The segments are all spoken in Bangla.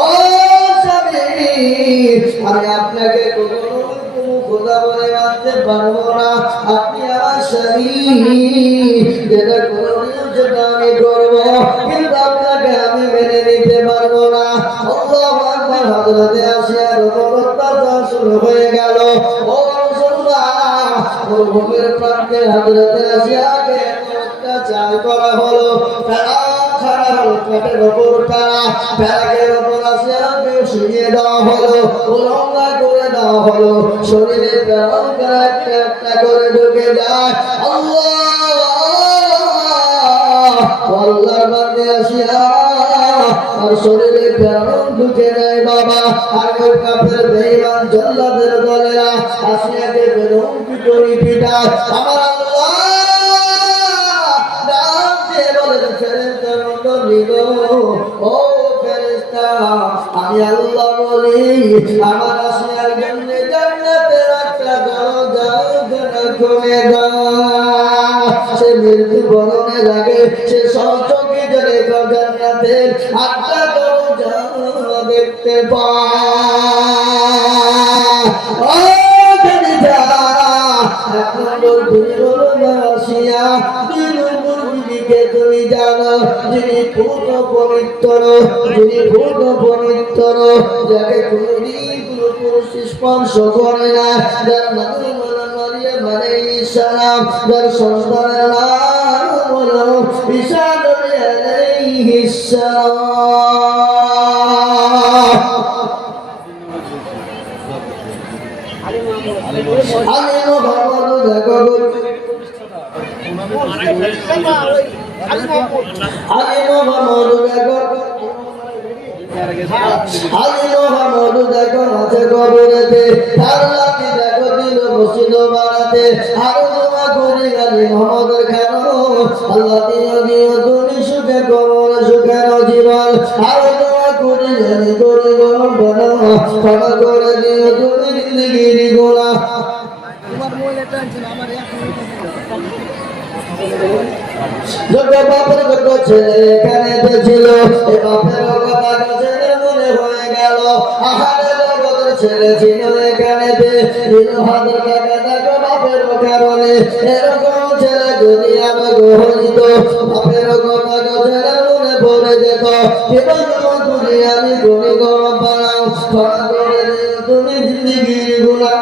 ও স্বামী, আমি আপনাকে কখনো খোদা বলে মানতে পারবো না। আপনি আমার স্বামী, যেটা করণীয় সেটা আমি করবো, কিন্তু আপনাকে আমি মেনে নিতে পারবো না। আল্লাহু আকবার। হযরতে আসিয়ার উপর অত্যাচার শুরু হয়ে গেল। ও রাসূলুল্লাহ, মরুভূমির প্রান্তে হযরতে আসিয়াকে অত্যাচার করা হলো। পেটের ওপর প্যারাকের ওপর আসিয়াকে শুইয়ে দেওয়া হলো, উলঙ্গা করে দেওয়া হলো। শরীরে প্যারাঙ্গা একটা একটা করে ঢুকে যায়। আল্লাহর বান্দে আসিয়া আর শরীরে প্যারাং ঢুকে যায় বাবা। আর ওই কাফের বেঈমান জল্লাদের দলেরা আসিয়াকে বেদম পিটুনি পিটায়। আমার আল্লাহ ডাক দিয়ে বলেন, ফেরেশতা মণ্ডলী গো, ও ফেরেশতা, আমি আল্লাহ বলি, আমার আসিয়ার জন্য জান্নাতের একটা দরজা খুলে দাও। সে মৃত্যু বরণের আগে সে সচকি জলে জান্নাতের একটা দরজা দেখতে পায়। ও ফেরেশতা, এক নম্বর তুমি বলো না আসিয়া, দুই নম্বর যিনিকে তুমি জানো, যিনি পূর্ণ পবিত্র, যিনি পূর্ণ পবিত্র, যাকে কোনদিন কোনো পুরুষ স্পর্শ করে না, যার নাম মারিয়াম আলাইহিস সালাম, যার সন্তানের নাম হলো ঈসা আলাইহিস সালাম। আলী মোহাম্মদ দেখো, আলী মোহাম্মদ দেখো, আলী মোহাম্মদ দেখো মাঝে কবরেতে, আর লাঠি দেখো দিল মসজিদ বানাতে। আর দোয়া করি আলী মোহাম্মদের কেন, আল্লাহ দিও দিও তুমি সুখে কবর সুখের জীবন। আর দোয়া করি জানি করে গরম বানাও, ক্ষমা করে দিও তুমি জিন্দেগির গোলা। যত বাপের যত ছেলে এখানে ছিল, এ বাপের কথা ছেলে মনে হয়ে গেল। আহারে জগতের ছেলে ছিল এখানে, দিল হাতের টাকা দেখো বাপের কারণে। এরকম ছেলে যদি আমাকে হইত, বাপের কথা ছেলে মনে পড়ে যেত। এবার তোমার তুমি আমি তুমি গরম বানাও, ক্ষমা করে দিও তুমি জিন্দেগির গুণা।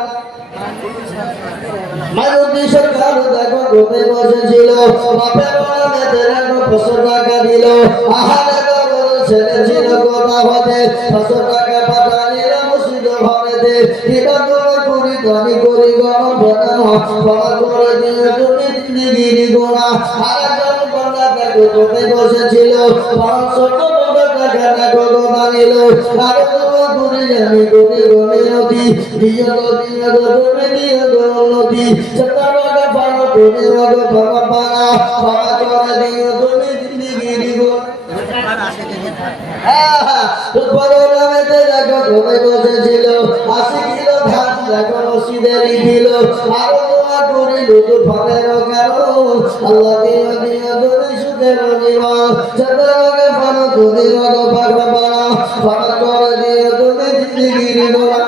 মারুতি সরকার দেখো ঘুমে বসেছিল, বাপের নামে 500 টাকা দিল। আহারে গরুর ছেলে ছিল কথা হতে, 500 টাকা পাঠানিল মসজিদ ঘরেতে। এবার তোমার করি আমি করি গরম বানাও, ক্ষমা করে দিও তুমি জিন্দেগির গোনা। আরেকজন বান্দা দেখো ঘুমে বসেছিল, 500 টাকা দেখো কথা নিল। আর তোমার করি আমি করি গমিনতি, দিও গো তুমি দিও গো নদী। সতর্ক পারো তুমি রোগ ভগবান, ক্ষমা করে দিও তুমি জিন্দেগির গোনা। উপরনামেতে দেখো ঘুমে বসেছিল, 80 কিলো ধান দেখো মসজিদে দিল। আর দোয়া করি লুটু ফলের কারণ, আল্লাহ দিও দিও তুমি সুখের জীবন। সতর্ক পারো তুমি রোগ ভগবান, ক্ষমা করে দিও তুমি জিন্দেগির গোনা।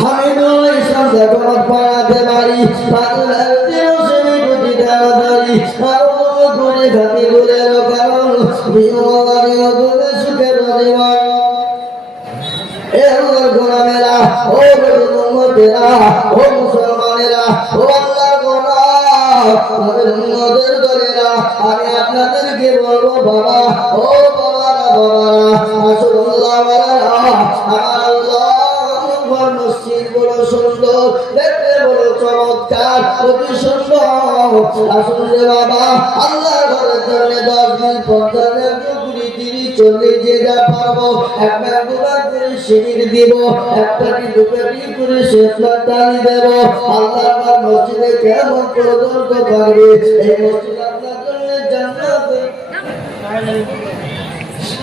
হামিদুল ইসলাম দেখো মত পড়াতে পারি, পাগলের দিও সেমি বুঝি দাঁড়াতারি। আরো ঘুরে ঘাটি ঘুরে কারণ, বিমলাদিও তুমি সুখের জীবন। এ আল্লাহর গোলামেরা, ও মুমিনেরা, ও মুসলমানেরা, ও আল্লাহর গোলাম, আমাদের দলেরা, আমি আপনাদেরকে বলবো বাবা, ও বাবারা বাবারা, রাসূলুল্লাহ বাবারা, আমার আল্লাহ মসজিদ বড় সুন্দর, দেখতে বড় চমৎকার, অতি সুন্দর। আসুন রে বাবা, আল্লাহর ঘরের জন্য 10 দিন 50 দিন 20 30 40 যে যা পারবো, একবার দুবার করে শিবির দিব, একটা কি দুপাটি করে শেষলা টানি দেব। আল্লাহর মসজিদে কেমন প্রদর্শন থাকবে, এই মসজিদ আপনার জন্য জান্নাত।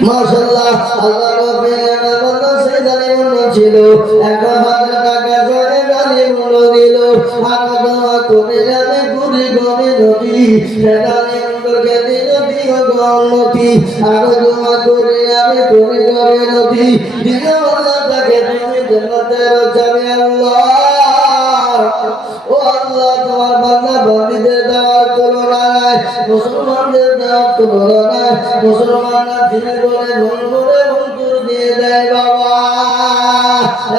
মাশাআল্লাহ, আল্লাহ রাব্বুল আলামিন সেদানি মনে ছিল, 1000 টাকা করে গালি মনে দিল। আর দোয়া করে যাবে গুরি গমে নদী, সেদানি খ্যাতি দিও গণতি আরো দোয়া করে আমি তুমি করে নদী দিও আল্লাহ তাকে তুমি জান্নাতের যাবে আল্লাহ ও আল্লাহ তোমার বান্দা বান্দীদের দেওয়ার তুলনা নাই মুসলমানদের দেওয়ার তুলনা নাই মুসলমানরা ধীরে করে ভুল করে মঞ্জুর দিয়ে দেয় বাবা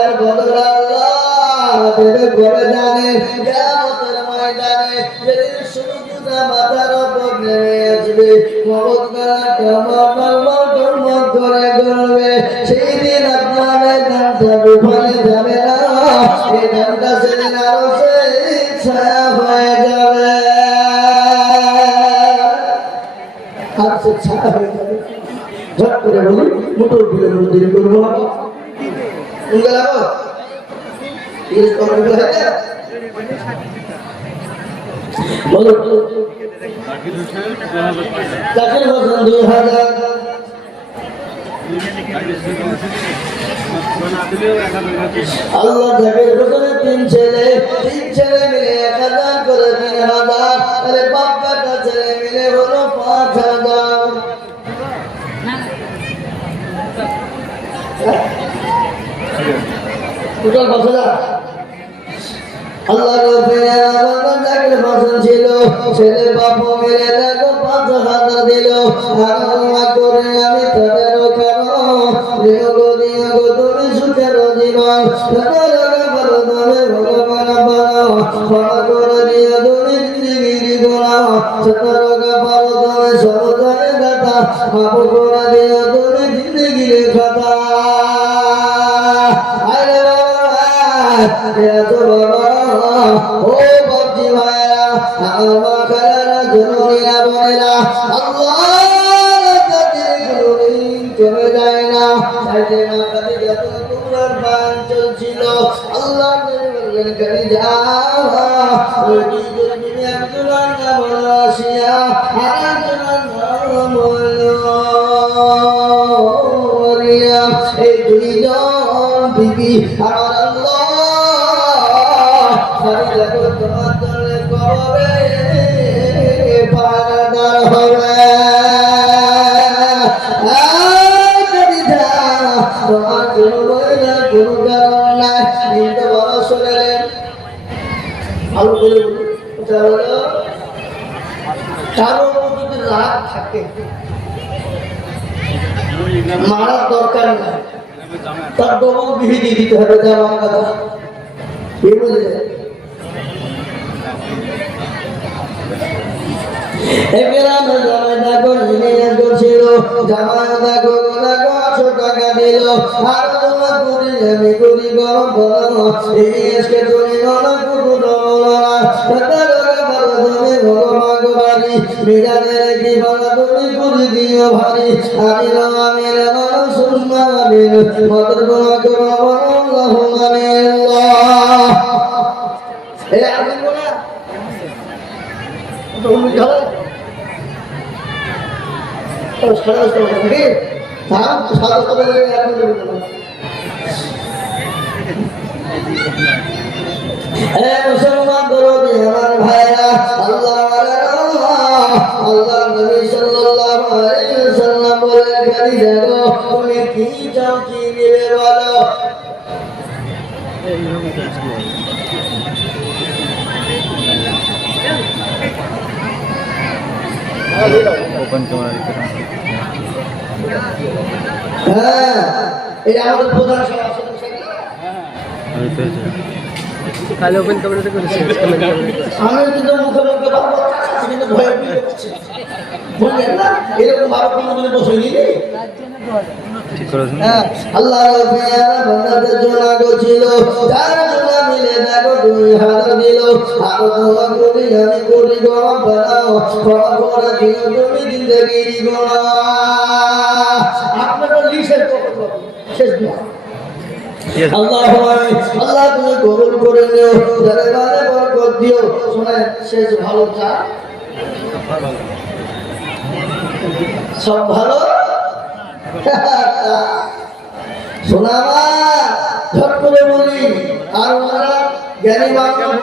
এর বদলে আল্লাহ ধীরে করে জানে কিয়ামতের ময়দানে যেদিন সূর্যটা মাথার উপর নেমে আসবে মগজগুলা টমটম করে গড়বে সেই দিন আপনার এই ধানটা বিফলে যাবে না এই ধানটা সেদিন আরো ছায়া হয়ে যাবে আজকে ছায়া হয়ে যাবে ঝট করে বলি মোটর বিলের মধ্যে দেরি করবো না গেলাম ইংরেজ কর্মী হয়ে বলো চাকরি বছর 2000 আল্লাহ জাকের বছরে তিন ছেলে মিলে 1000 করে 3000 তাহলে বাপ্পাটা ছেলে মিলে হলো 5000 টোটাল 5000 আল্লাহ জাকের বছর ছিল ছেলে বাপ মিলে দেখো 5000 দিল আর করে আমি তাদের কেন দিও গো তুমি সুখের জীবন ভালো তুমি ভগবান বানাও ক্ষমা করে দিও তুমি জিন্দিগিরি গোড়াও সতর্কা ভালো তুমি সরদারে দাতা মাফ করে দিও তুমি জিন্দিগিরি কথা আরে বাবা এত বাবা ও বাপজি ভাইরা আমার খালারা জননীরা বোনেরা আল্লাহ চলে যায় না সাইডে মা কাছে যত কুরআন পান চলছিল আল্লাহ নবী বললেন করে যা ওই দুই আব্দুল্লাহ নাম আসিয়া আব্দুল্লাহ নাম মরিয়া এই দুইজন বিবি আমার আল্লাহ সারি জগৎ তোমার জন্য কবরে পাহাড়দার হবে তোমার কোনো বইনা কোনো কারণ নাই কিন্তু বড় শোনেন ভালো করে কারো যদি রাগ থাকে মারার দরকার নাই তার ডবল বিহি দিয়ে দিতে হবে যাওয়ার কথা কি বুঝলেন গ্রামে জমে দেখো নিয়ে করছিল জামায় দেখো 100 টাকা দিল আর তোমার করি আমি করি গরম বলো এসকে তুমি ননা কুকু দমলা তুমি ভগবান বাড়ি বিজানে কি বলো তুমি করি দিও ভারী আমি আমির সুষমা আমির মদর তোমাকে বলো আল্লাহ আমিল্লাহ এই আমিন বলা তো উনি ধরে সারা থেকে তার সারা করে এখন এ মুসলমান দরদি আমার ভাইরা আল্লাহ নবী সাল্লাল্লাহু আলাইহি ওয়াসাল্লাম বলে খালি জানো তুমি কি চাও কি নেবে বলো ओपन कैमरा হ্যাঁ এটা আমাদের প্রধান খালি ওপেন ক্যামেরাতে করেছি আমি কিন্তু মুখে মুখে বাবা কিন্তু ভয় পেয়ে যাচ্ছে বললেন না এরকম ভাবে কোনদিন বসেনি ঠিক করেছেন আল্লাহ রাব্বিয়ারা বান্দাদের জন্য গছিল যার জন্য মিলে দেখো 2000 দিল আর দোয়া করি আমি করি গরম বানাও ক্ষমা করে দিও তুমি জিন্দেগির গোনা আপনারা লিখেন শেষ দোয়া আল্লাহ তুমি কবুল করে নিও দরবারে বরকত দিও শুনেন শেষ ভালো চা সব ভালো শোনাবা ঝট করে বলি আর ওনারা জ্ঞানী মানুষ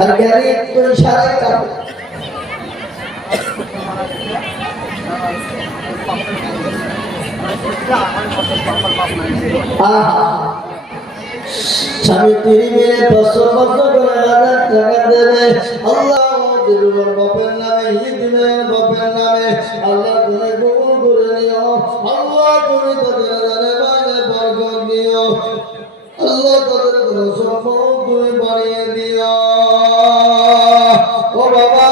আর জ্ঞানী তো ইশারায় কাটে স্বামী তিনি মিলে 500 করে 1000 টাকা দেবে আল্লাহ দিলুর বাপের নামে ঈদের বাপের নামে আল্লাহ তুমি কবুল করে নিও আল্লাহ তুমি তাদের জানে বাইরে বরকত দিও আল্লাহ তাদের কোনো সম্পদ তুমি বাড়িয়ে দিও ও বাবা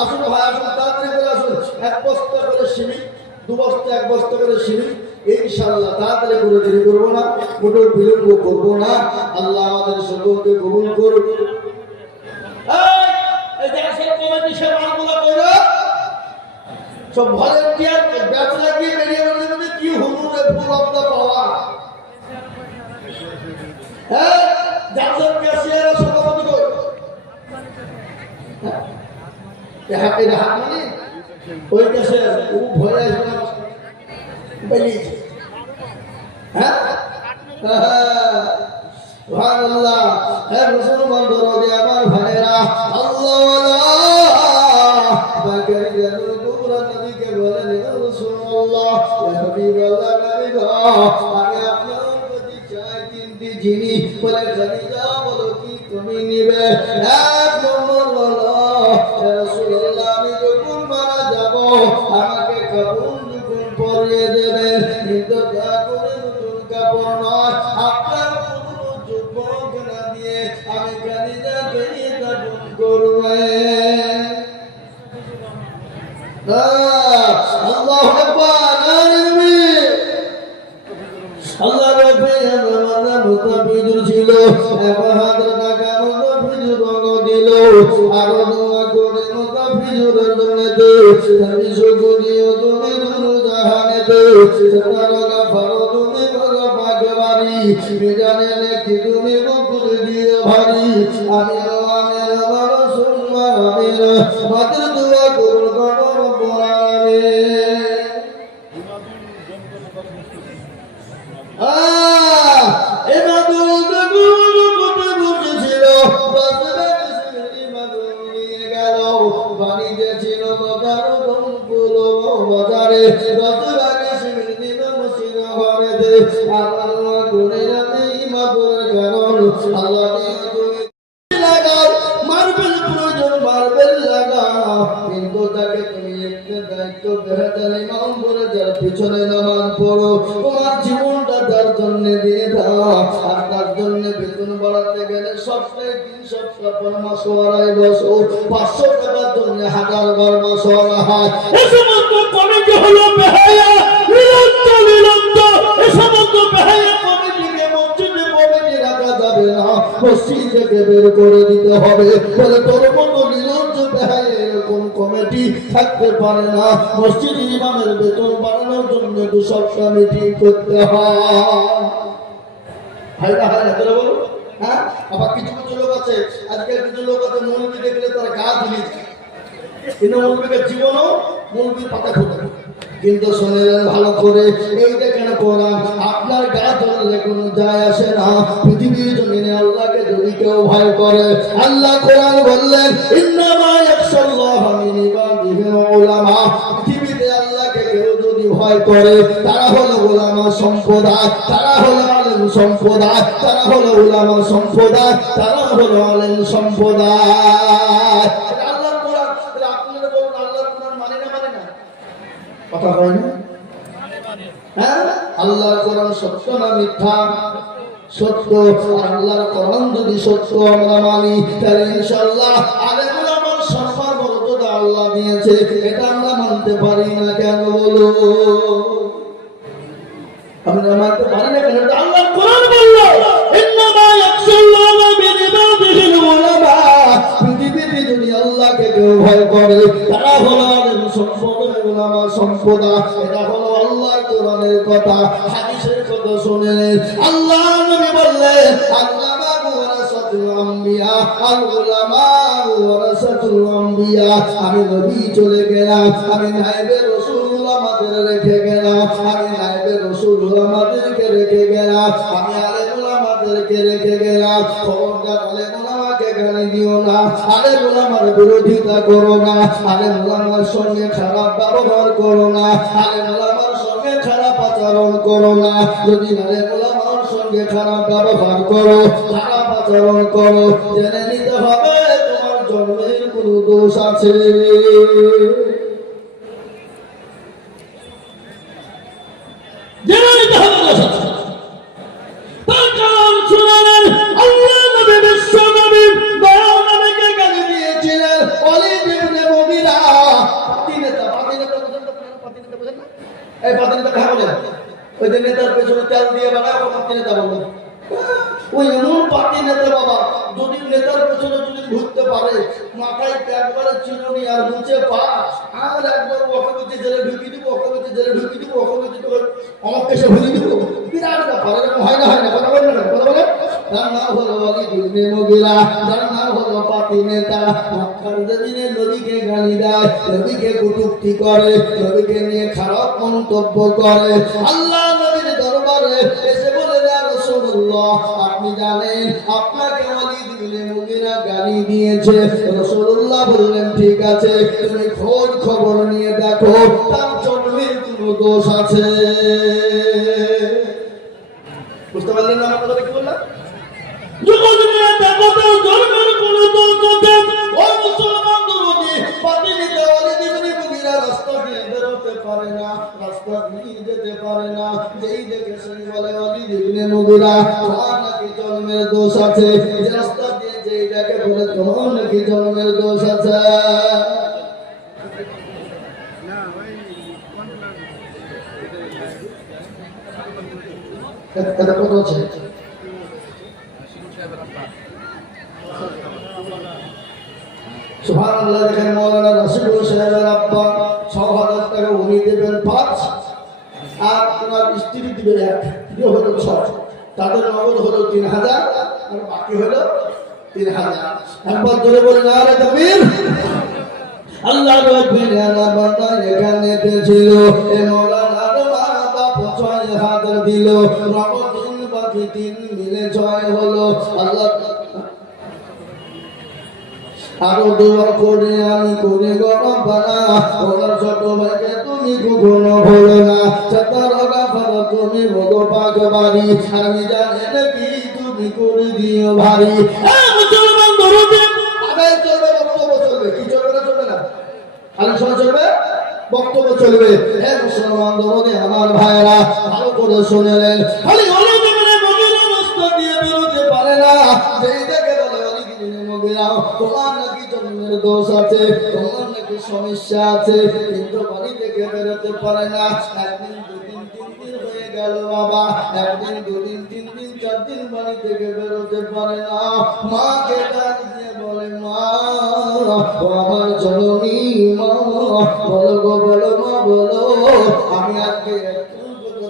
আসুন ভাই আসুন তাড়াতাড়ি করে আসুন 1 বস্তা করে সিমেন্ট 2 বস্তা 1 বস্তা করে সিমেন্ট ইনশাআল্লাহ তাড়াতাড়ি করে দেরি করব না মোটর বিলম্ব করব না আল্লাহ আমাদের সকলকে কবুল করুন এই জায়গা সব কমিটি সব আমগুলো কইরো সব ভলান্টিয়ার ব্যাচ লাগিয়ে বেরিয়ে বলতে কি হুজুরে ফুল অফ দা পাওয়ার হ্যাঁ যাদের ক্যাশিয়ার সভাপতি কই এটা হাত মানে ওই ক্যাশিয়ার ও ভয় আসবে না বলিস হ্যাঁ সুবহানাল্লাহ হে মুসলমান দরদি আমার ভাইরা আল্লাহ বাকের জানুল কুবরা নবীকে বলেন ইয়া রাসূলুল্লাহ ইয়া হাবিবাল্লাহ নবী গো আমি আপনার প্রতি চাই তিনটি জিনিস বলে খাদিজা বলো কি তুমি নিবে এক নম্বর বলো ইয়া রাসূলুল্লাহ আমি যখন মারা যাব আমাকে কাফন যখন পরিয়ে দেবেন কিন্তু দয়া করে নতুন কাপড় নয় আপনার পুরনো যুবক না দিয়ে আমি খাদিজাকে দাফন করবেন আল্লাহু আকবার নবী আল্লাহ রবে আমাদের মুতাবিদুর ছিল এবার হাজার টাকা মুতাবিদুর দিল আর দোয়া করে মুতাবিদুরের জন্য দে আমি সুগদিও তুমি দুনো জাহানে দে তারকা ফরো তুমি বড় ভাগবাড়ি মিজানে নেকি তুমি মুকুল দিয়ে ভারী আমি আমির বড় সুন্নাহ আমির মাত্র দোয়া কবুল করো রব্বুল আলামিন মার্বেল প্রয়োজন মার্বেল লাগাও কিন্তু তাকে তুমি একটা দায়িত্ব বেহতার ইমাম করে যার পিছনে নামাজ পড়ো তোমার জীবনটা তার জন্য দিয়ে দাও আর তার জন্য বেতন বাড়াতে গেলে সপ্তাহে 3 সপ্তাহ পর মাসওয়ারায় বসো 500 টাকার জন্য 1000 বার মাসওয়ারা হয় এই সমস্ত কমিটি হলো বেহায়া নিরন্ত এই সমস্ত বেহায়া কমিটিকে মসজিদে কমিটি রাখা যাবে না মসজিদ থেকে বের করে দিতে হবে বলে তোর মতো নিরন্ত বেহায়া এরকম কমিটি থাকতে পারে না মসজিদ ইমামের বেতন বাড়ানোর জন্য 2 সপ্তাহ মিটিং করতে হয় ভাইরা ভাইরা তোরা বলো হ্যাঁ আবার কিছু কিছু লোক আছে আজকাল কিছু লোক আছে মৌলবি দেখলে তার গা ঝুলিয়ে কিন্তু মৌলবির জীবনও মৌলবির পাতা খোঁজে কিন্তু শুনেলেন ভালো করে এইটা কেন কোরআন আপনার গা ধরলে কোনো যায় আসে না পৃথিবীর জমিনে আল্লাহকে যদি কেউ ভয় করে আল্লাহ কোরআন বললেন ইন্নামা ইয়াখশাল্লাহ মিন ইবাদিহিল উলামা পৃথিবীতে আল্লাহকে কেউ যদি ভয় করে তারা হলো উলামা সম্প্রদায় তারা হলো আলেম সম্প্রদায় তারা হলো উলামা সম্প্রদায় তারা হলো আলেম সম্প্রদায় আল্লাহর কোরআন আপনারা বলুন আল্লাহর কোরআন মানে না কথা হয় না হ্যাঁ আল্লাহর কোরআন সত্য না মিথ্যা সত্য আর আল্লাহর কোরআন যদি সত্য আমরা মানি তাহলে ইনশাআল্লাহ আলেমুল আমার সম্মান মর্যাদা আল্লাহ দিয়েছে এটা আমরা মানতে পারি না কেন বলো আমরা মানতে পারি না কেন আল্লাহর কোরআন বললো ইন্নামা ইয়াখশাল্লাহু মিন ইবাদিহিল উলামা পৃথিবীতে যদি আল্লাহকে কেউ ভয় করে তারা হলো আলেম সম্প্রদায় উলামা সম্প্রদায় এটা হলো আল্লাহর কোরআনের কথা হাদিসের কথা শুনে আল্লাহ নবী বললেন আল্লামা ওয়ারাসাতুল আম্বিয়া আল উলামা ওয়ারাসাতুল আম্বিয়া আমি নবী চলে গেলাম আমি নায়েবে রাসূল আমাদের রেখে গেলাম আমি নায়েবে রাসূল আমাদেরকে রেখে গেলাম আমি আলেম আমাদেরকে রেখে গেলাম খবরদার আলেম আমাকে এখানে গালি দিও না, আলেম ওলামার বিরোধিতা করো না, আলেম ওলামার সঙ্গে খারাপ ব্যবহার করো না, আলেম ওলামার সঙ্গে খারাপ আচরণ করো না। যদি আলেম ওলামার সঙ্গে খারাপ ব্যবহার করো, খারাপ আচরণ করো, জেনে নিতে হবে তোমার জন্মের কোনো দোষ আছে। জেনে নিতে হবে দোষ আছে। তার কারণ শুনালেন আল্লাহ নবী বিশ্ব নবী দয়াল নবীকে গালি দিয়েছিলেন ওয়ালিদ ইবনে মুগীরা। পাতিনেতা বোঝেন না? এই পাতিনেতা কাকে বলে? ওই যে নেতার পেছনে তেল দিয়ে বানায় ওকে পাতিনেতা বলে। ওই এমন পাতিনেতা বাবা, যদি নেতার পেছনে যদি ঘুরতে পারে, মাথায় একবারে চিরুনি আর মুছে পা, আর একবার ওকে বলতে জেলে ঢুকি দিব, ওকে বলতে জেলে ঢুকি দিব, ওকে বলতে আমাকে এসে ভুলি দিব। বিরাট ব্যাপার, এরকম হয় না? হয় না? কথা বলেন না, কথা বলেন। তার নাম হলো ওয়ালিদ ইবনে মুগীরা, তার নাম হলো পাতিনেতা। মক্কার জমিনে নবীকে গালি দেয়, নবীকে কটূক্তি করে, নবীকে নিয়ে খারাপ মন্তব্য করে। আল্লাহ নবীর দরবারে এসে বলে দেয় রাসূলুল্লাহ, আপনি জানেন আপনাকে ওয়ালিদ ইবনে মুগীরা গালি দিয়েছে। রাসূলুল্লাহ বললেন ঠিক আছে, তুমি খোঁজ খবর নিয়ে দেখো তার জন্মের কোনো দোষ আছে। বুঝতে পারলেন না আমার কথা কি বললাম? যখন নিয়ে দেখো তার জন্মের কোনো দোষ আছে, ওই মুসলমান দরদি পাতিনেতা ওয়ালিদ ইবনে মুগীরা রাস্তা দিয়ে বেরোতে পারে না, রাস্তা দিয়ে যেতে পারে না। যেই দেখে সেই বলে ওয়ালিদ ইবনে মুগীরা তোমার নাকি জন্মের দোষ আছে। যে রাস্তা দিয়ে যেই দেখে বলে তোমার নাকি জন্মের দোষ আছে। এটা কত আছে? সুবহানাল্লাহ। দেখেন মাওলানা রাশিদুল সাহেবের আব্বা ৬,০০০ টাকা উনি দেবেন ৫, আর ওনার স্ত্রী দিবে ১, হলো ৬। তাদের নগদ হলো ৩,০০০ আর বাকি হলো ৩,০০০। একবার জোরে বলেন নারে তাকবীর। আল্লাহ রাব্বুল আলামিন এখানে ছিল এ মাওলানার মা বাপ ৬,০০০ দিল, নগদ ৩ বাকি ৩ মিলে ৬ হলো। আল্লাহ আরো দোয়া করে আমি করে গরবানা, ওনার ছোট ভাইকে তুমি কখনো ভুলো না। সত্তর গাফার তুমি ভোগ পাক বাড়ি, আমি জানি নাকি তুমি করে দিও ভারী। মুসলমান দরুদে আদায় চলবে, বক্তব্য চলবে। কি চলবে না? চলবে না? আলোচনা চলবে, বক্তব্য চলবে। হে মুসলমান দরুদে আমার ভাইরা ভালো করে শুনেলেন। খালি হলে জীবনে মমিনের রাস্তা দিয়ে বেরোতে পারে না। যেই দেখে বলে ওয়ালিদ ইবনে মুগীরা তোমার নাকি জন্মের দোষ আছে, তোমার নাকি সমস্যা আছে, কিন্তু বাড়ি থেকে বেরোতে পারে না। একদিন ২ দিন ৩ দিন হয়ে গেল বাবা, একদিন ২ দিন ৩ দিন ৪ দিন বাড়ি থেকে বেরোতে পারে না। মাকে ডাক দিয়ে বলে মা, ও আমার জননী মা, বলো গো বলো মা বলো, আমি আজকে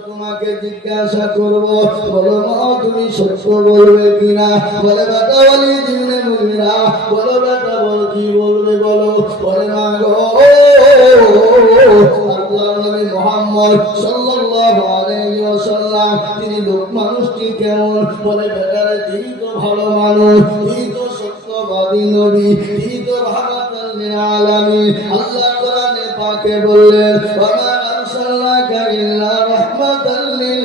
তোমাকে জিজ্ঞাসা করব, বলো মা তুমি সত্য বলবে কিনা। বলে বেটা ওয়ালিদ ইবনে মুগীরা, বলো বেটা বল কি বলবে বলো। বলে মা গো আল্লাহর নবী মুহাম্মদ সাল্লাল্লাহু আলাইহি ওয়াসাল্লাম তিনি লোক মানুষটি কেমন। বলে বেটারে তিনি তো ভালো মানুষ, তিনি তো সত্যবাদী নবী, তিনি তো রাহমাতুল লিল আলামিন। আল্লাহ কোরআনে পাকে বললেন ওয়া মা আরসালনাকা ইল্লা রাহমাতাল লিল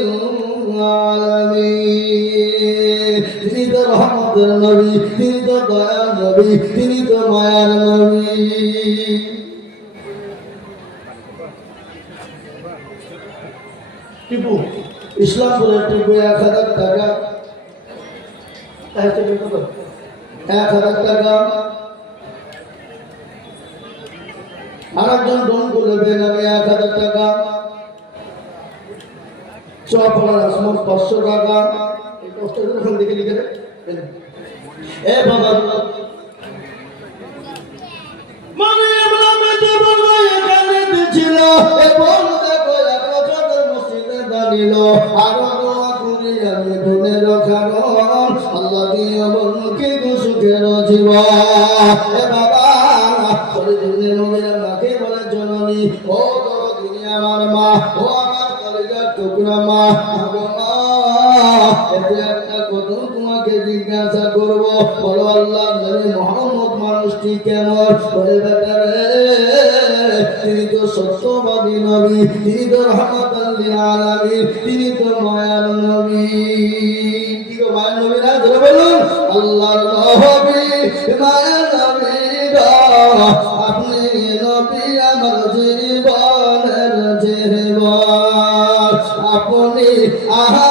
আলামিন। তিনি তো রহমতের নবী, তিনি তো দয়ার নবী, তিনি তো মায়ার নবী। টিপু ইসলামপুরের টিপু ১,০০০ টাকা, ১,০০০ টাকা। আরেকজন ডোন করলে বেনামে ১,০০০ টাকা। চপড়ার আসমত ৫০০ টাকা। এই কষ্টগুলো ওখান থেকে লিখে দেয়। এ বাবা মানে আমরা বেঁচে বলবো এখানে দিছিল এ বল দেখো এক বছরের মসজিদে দাঁড়িল। আরো দোয়া করি আমি গুণের কারণ আল্লাহ দিয়ে বলকে সুখের জীবন। এ বাবা শরীরের নবীর মাকে বলে জননী, ও দরদিনী আমার মা, ও আমার কলিজার টুকরা মা, একটা কথা তোমাকে তোমাকে জিজ্ঞাসা করবো, বলো আল্লাহ নবী মুহাম্মদ মানুষটি কেমন? বলে বেটা রে, তিনি তো সত্যবাদী নবী, তিনি তো রাহমাতাল লিল আলামিন, তিনি তো মায়ার নবী। কি গো মায়ার নবী না? ধরে বলুন আল্লাহর নবী মায়ার নবী গো, আপনি নবী আমার জীবনের জীবন, আপনি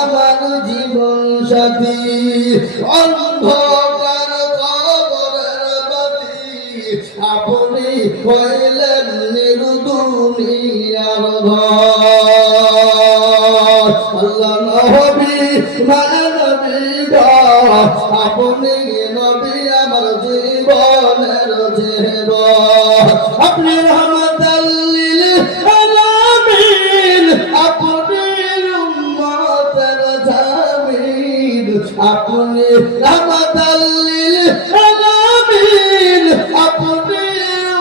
আমার জীবন সাথী, অন্ধকার কবরের বাতি, আপনি হইলেন নির্দুনিয়ার ঘর। আল্লাহ নবী মায়া নবী গো, আপনি নবী আমার জীবনের জীবন, আপনি রহমাতাল লিল আলামিন, আপনি উম্মতের জামিন, আপনি রহমাতাল লিল আলামিন, আপনি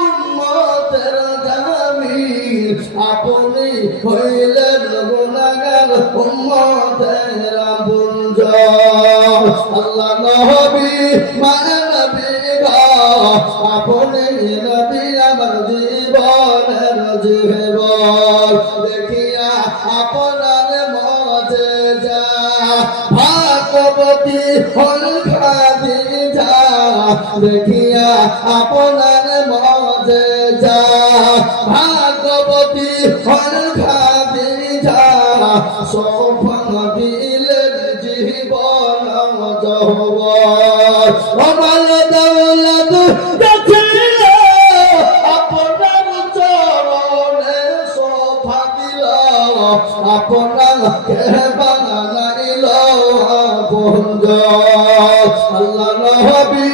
উম্মতের জামিন, আপনি হইলেন গুনাহগার উম্মতের আপনজন। আল্লাহ নবী মায়া নবী গো, আপনি নবী আমার জীবনের জীবন, দেখিয়া আপনার মুজিজা ভাগবতী হল খাদিজা, দেখিয়া আপনার মুজিজা ভাগবতী হল খাদিজা, সোফন দিলেন জীবন যৌবন, অমল দৌলত দেখিল আপনার চরণে সোফা দিল, আপনাকে বানাইল বন্ধু। আল্লাহ নবী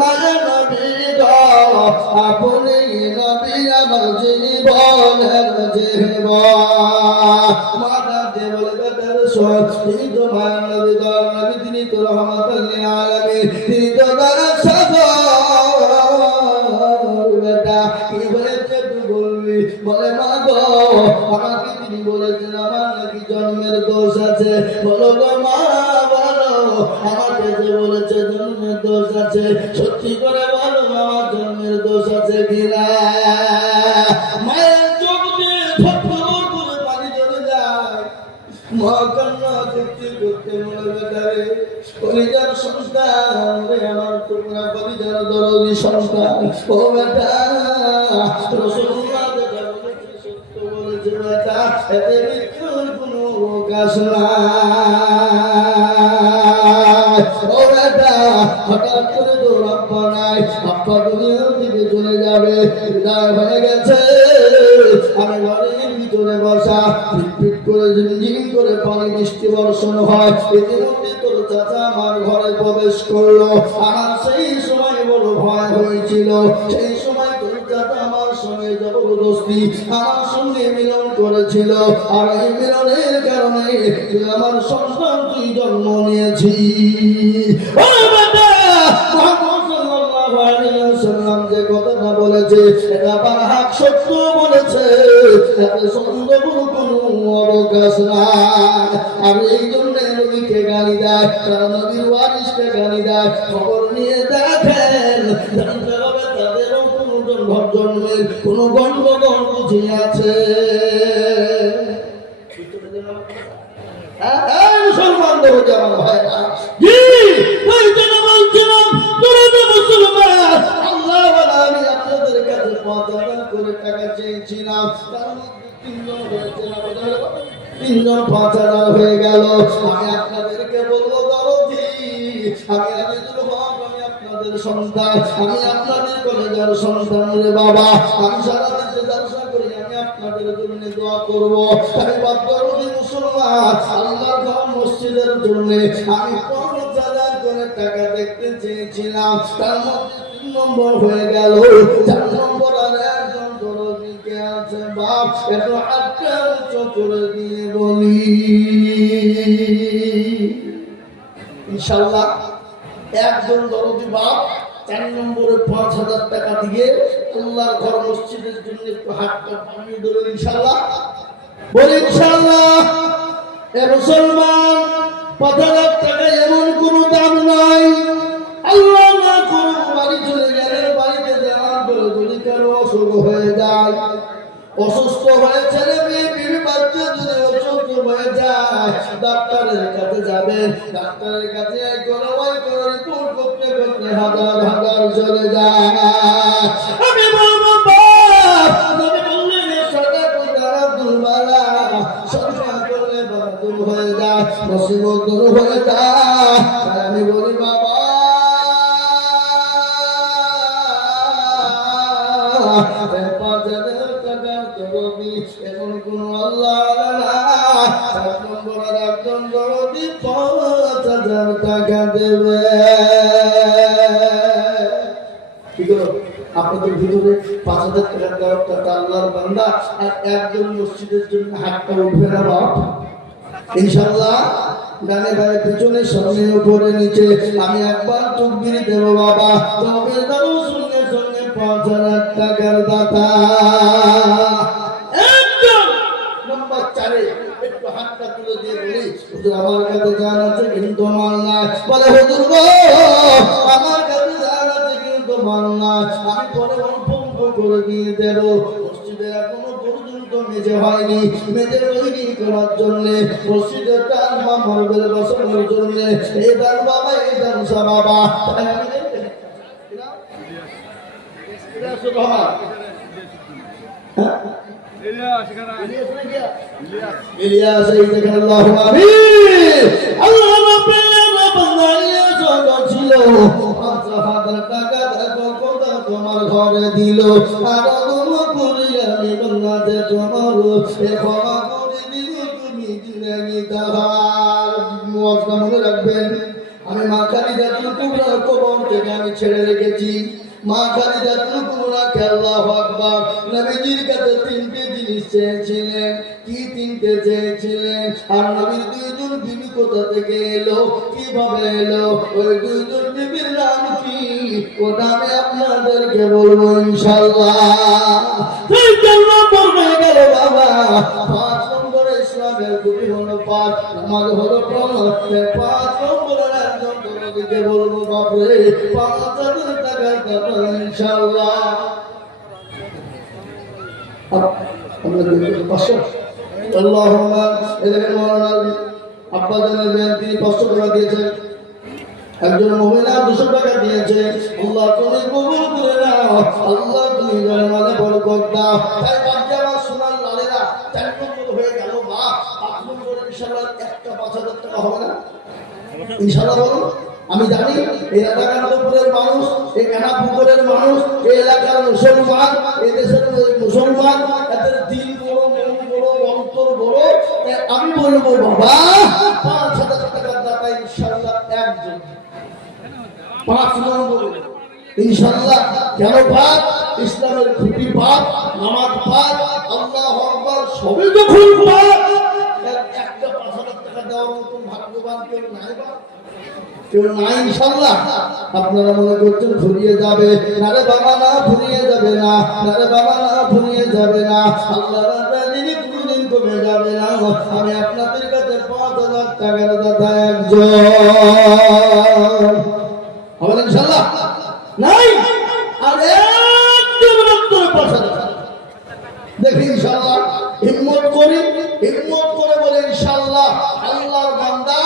মায়া নবী গো, আপনি নবী আমার জীবনের জীবন। মাতা দেবল বেটার সব তিনি তো মায়া নবী গো, নবী তিনি তো রহমাতাল লিল আলামিন, তিনি তো দয়ার সাগর। বেটা কি বলেছে তুই বলবি? বলে মা গো, আমাকে তিনি বলেছেন আমার নাকি জন্মের দোষ আছে। বলো গো মা, বলো আমাকে যে বলেছে জন্মের দোষ আছে, সত্যি করে বলো আমার জন্মের দোষ আছে কিনা? মায়ের চোখ দিয়ে থরথর করে পানি চলে যায়, মা কান্না করতে করতে বলে বেটা রে, কলিজার সন্তান রে, আমার তোমরা কলিজার দরদি সন্তান, ও বেটা রাসূলুল্লাহ যেটা বলেছে সত্য বলেছে বেটা, এতে মৃত্যুর কোনো অবকাশ নাই। ও বেটা হঠাৎ করে তো আব্বা নাই, আব্বা দুনিয়ার দিকে চলে যাবে, বিদায় হয়ে গেছে, আমি ঘরের ভিতরে বসা, পিট করে ঝিমঝিম করে পানি বৃষ্টি বর্ষণ হয়, ইতিমধ্যে তোর চাচা আমার ঘরে প্রবেশ করলো। আমার সেই সময় বড় ভয় হয়েছিল, সেই সময় তোর চাচা আমার সঙ্গে জবরদস্তি আমার সঙ্গে মিলন করেছিল, আর এই মিলনের কারণে আমার সন্তান তুই জন্ম নিয়েছি। ও বেটা, মুহাম্মদ সাল্লাল্লাহু আলাইহি ওয়াসাল্লাম যে কথাটা বলেছে এটা বারহাক সত্য বলেছে, এতে সন্দেহ কোনো অবকাশ নাই। আমি এই জন্য নবীকে গালি দেয়, তারা নবীর ওয়ারিসকে গালি দেয়, খবর নিয়ে দেখেন জানতে হবে তাদেরও কোনো জন্মের কোনো গন্ডগোল বুঝি আছে। মুসলমান দেবতা আমার ভাইরা, জি ওই জন্য বলছিলাম তোরা মুসলমান, আল্লাহ বলে আমি আপনাদের কাছে ৫,০০০ করে টাকা চেয়েছিলাম, তার মধ্যে ৩ জন হয়েছে, ৫,০০০ হয়ে গেল। আমি আপনাদেরকে বলবো দরদি, আমি আমিনুল হক, আমি আপনাদের সন্তান, আমি আপনাদের কলেজার সন্তান রে বাবা, আমি সারা দেশে জলসা করি, আমি আপনাদের জন্য দোয়া করব। আমি দরদি মুসলমান, আল্লাহর ঘর মসজিদের জন্য আমি ৫,০০০ করে টাকা দেখতে চেয়েছিলাম, তার মধ্যে ৩ নম্বর হয়ে গেল, ৪ নম্বর আর একজন দরদিকে আছে বাপ, এত হাতটা উঁচু করে দিয়ে বলি ইনশাআল্লাহ একজন দরদি বাপ ৪ নম্বরে ৫,০০০ টাকা দিয়ে আল্লাহর ঘর মসজিদের জন্য একটু হাতটা বানিয়ে দেবেন ইনশাআল্লাহ, বলি ইনশাআল্লাহ। এ মুসলমান 50,000 টাকা এমন কোনো দাম নাই। আল্লাহ না করুক বাড়ি চলে গেলে বাড়িতে যাওয়ার পরে যদি কারো অসুখ হয়ে যায়, অসুস্থ হয়ে ছেলে মেয়ে বিবি বাচ্চা যদি অসুস্থ হয়ে যায়, ডাক্তারের কাছে যাবেন, ডাক্তারের কাছে গড়াই করে রিপোর্ট করতে করতে হাজার হাজার চলে যায়। আমি বলবো বাপ, তুমি বললেন সদা কোথাও দুর্বালা, সদা করলে বাদুর হয়ে যায়, মুসিবত দূর হয়ে যায়। আমি বলি বাবা, এমন কোন আল্লাহ 7 নম্বরের একজন দরদি 5,000 টাকা দেবে। কি করো আপনাদের ভিতরে 5,000 টাকা দেওয়ার টাকা আল্লাহর বান্দা আর একজন মসজিদের জন্য হাতটা উঠবে না বাপ? ইনশাআল্লাহ ডানে বামে পিছনে সামনে উপরে নিচে আমি একবার তাকবীর দেব বাবা, তবে দাও শুনে শুনে 5,000 টাকার দাতা একজন নম্বর 4 একটু হাতটা তুলে দিয়ে বলি, হুজুর আমার কাছে জান আছে কিন্তু মাল নাই। বলে হুজুর গো আমার কাছে জান আছে কিন্তু মাল নাই, আমি পরে অল্প অল্প করে দিয়ে দেব। মসজিদে এখনো পর্যন্ত মেঝে হয়নি, মেঝে তৈরি করার জন্য মসজিদের টান বা মার্বেল বসানোর জন্য এই দান বাবা এই দান বাবা ইলিয়াস এই দেখেন আল্লাহু আমিন। আল্লাহ রাব্বুল আলামিন ছিল 5,000 টাকা দেখো খোদা তোমার ঘরে দিল, আর তুমি করি আমি বন্নাতে তোমার এ ক্ষমা করে দিল তুমি জিন্দগি তাহার। মুআজ্জা মনে রাখবেন, আমি মা খালিদাতুল কুবরার কবর থেকে আমি ছেড়ে রেখেছি। মা খালিদাতুল কুবরাকে আল্লাহু আকবার নবীজির কাছে 3টে জিনিস চেয়েছিলেন। কি 3টে চেয়েছিলেন? আর নবীর 2জন বিবি কোথা থেকে এলো, কিভাবে এলো, ওই 2জন বিবির নাম কি, ওটা আমি আপনাদেরকে বলবো ইনশাআল্লাহ। এই জন্য বলবে গেল বাবা 5 নম্বরে ইসলামের খুবই হলো 5, নামাজ হলো 5 নম্বরের একজন তোমাদেরকে বলবো বাপরে 5,000 টাকা দেবো ইনশাআল্লাহ। আপনাদের 500 আল্লাহুম্মা এলাইহি মাওলানা আব্বা জানেন তিনি 500 টাকা দিয়েছেন, একজন মহিলা 200 টাকা দিয়েছে। আল্লাহ তুমি কবুল করে নাও, আল্লাহ তুমি জান্নাতে বরকত দাও। তাই বাচ্চা আমার সোনার লালেরা 4 নম্বর হয়ে গেল মা, 5 নম্বরে ইনশাআল্লাহ একটা 5,000 টাকা হবে না ইনশাআল্লাহ বলুন। আমি জানি এই এলাকার মানুষ, এই কানাপুকুরের মানুষ, এই এলাকার মুসলমান, এই দেশের মুসলমান, এদের দিল বড়, মন বড়, অন্তর বড়। আমি বলবো বাবা 5,000 টাকার দাতা ইনশাআল্লাহ একজন 5 নম্বরে ইনশাআল্লাহ। কেন পাক? ইসলামের খুঁটি পাক, নামাজ পাক, আল্লাহু আকবার সবই যখন পাক, একটা 5,000 টাকা দেওয়ার মতো ভাগ্যবান কেউ নাই বা কেউ নাই ইনশাআল্লাহ। আপনারা মনে করছেন ফুরিয়ে যাবে, আরে বাবা না ফুরিয়ে যাবে না, আরে বাবা না ফুরিয়ে যাবে না, আল্লাহ রাব্বুল কোনদিন কমে যাবে না। আমি আপনাদের কাছে 5,000 টাকার দাতা একজন হবে ইনশাআল্লাহ নাই, আর একদম নতুন 5,000 দেখি ইনশাআল্লাহ। হিম্মত করে বলে ইনশাআল্লাহ আল্লাহর বান্দা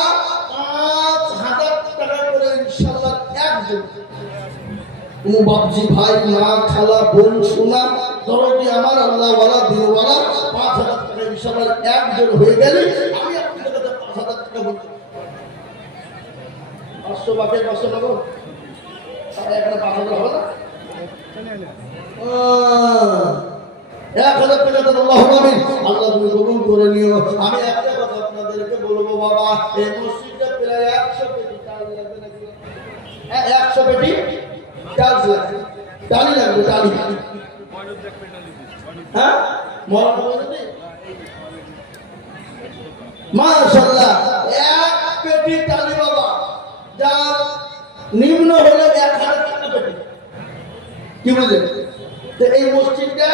5,000 টাকা করে ইনশাআল্লাহ একজন। ও বাপজি ভাই মা খালা বোন সোনা দরদি আমার আল্লাহ ওয়ালা দিনওয়ালা 5,000 টাকা ইনশাআল্লাহ একজন হয়ে গেলে আমি আপনাদের কাছে 5,000 টাকা বলতে 500 বাকি 500 নেব, তাহলে এখানে 5,000 হবে না 1,000 টাকা দেন। আল্লাহু আমিন। আল্লাহ তুমি কবুল করে নিও। আমি একটা কথা আপনাদেরকে বলবো বাবা, এই মসজিদটা প্রায় 100 পেটি টালি লাগবে নাকি? 100 পেটি টালি লাগবে, টালি লাগবে, টালি। হ্যাঁ মরা বলতে মাশাআল্লাহ 1 পেটি টালি বাবা, যা নিম্ন হলে 1,000 টাকা পেটি। কি বুঝলেন? তো এই মসজিদটা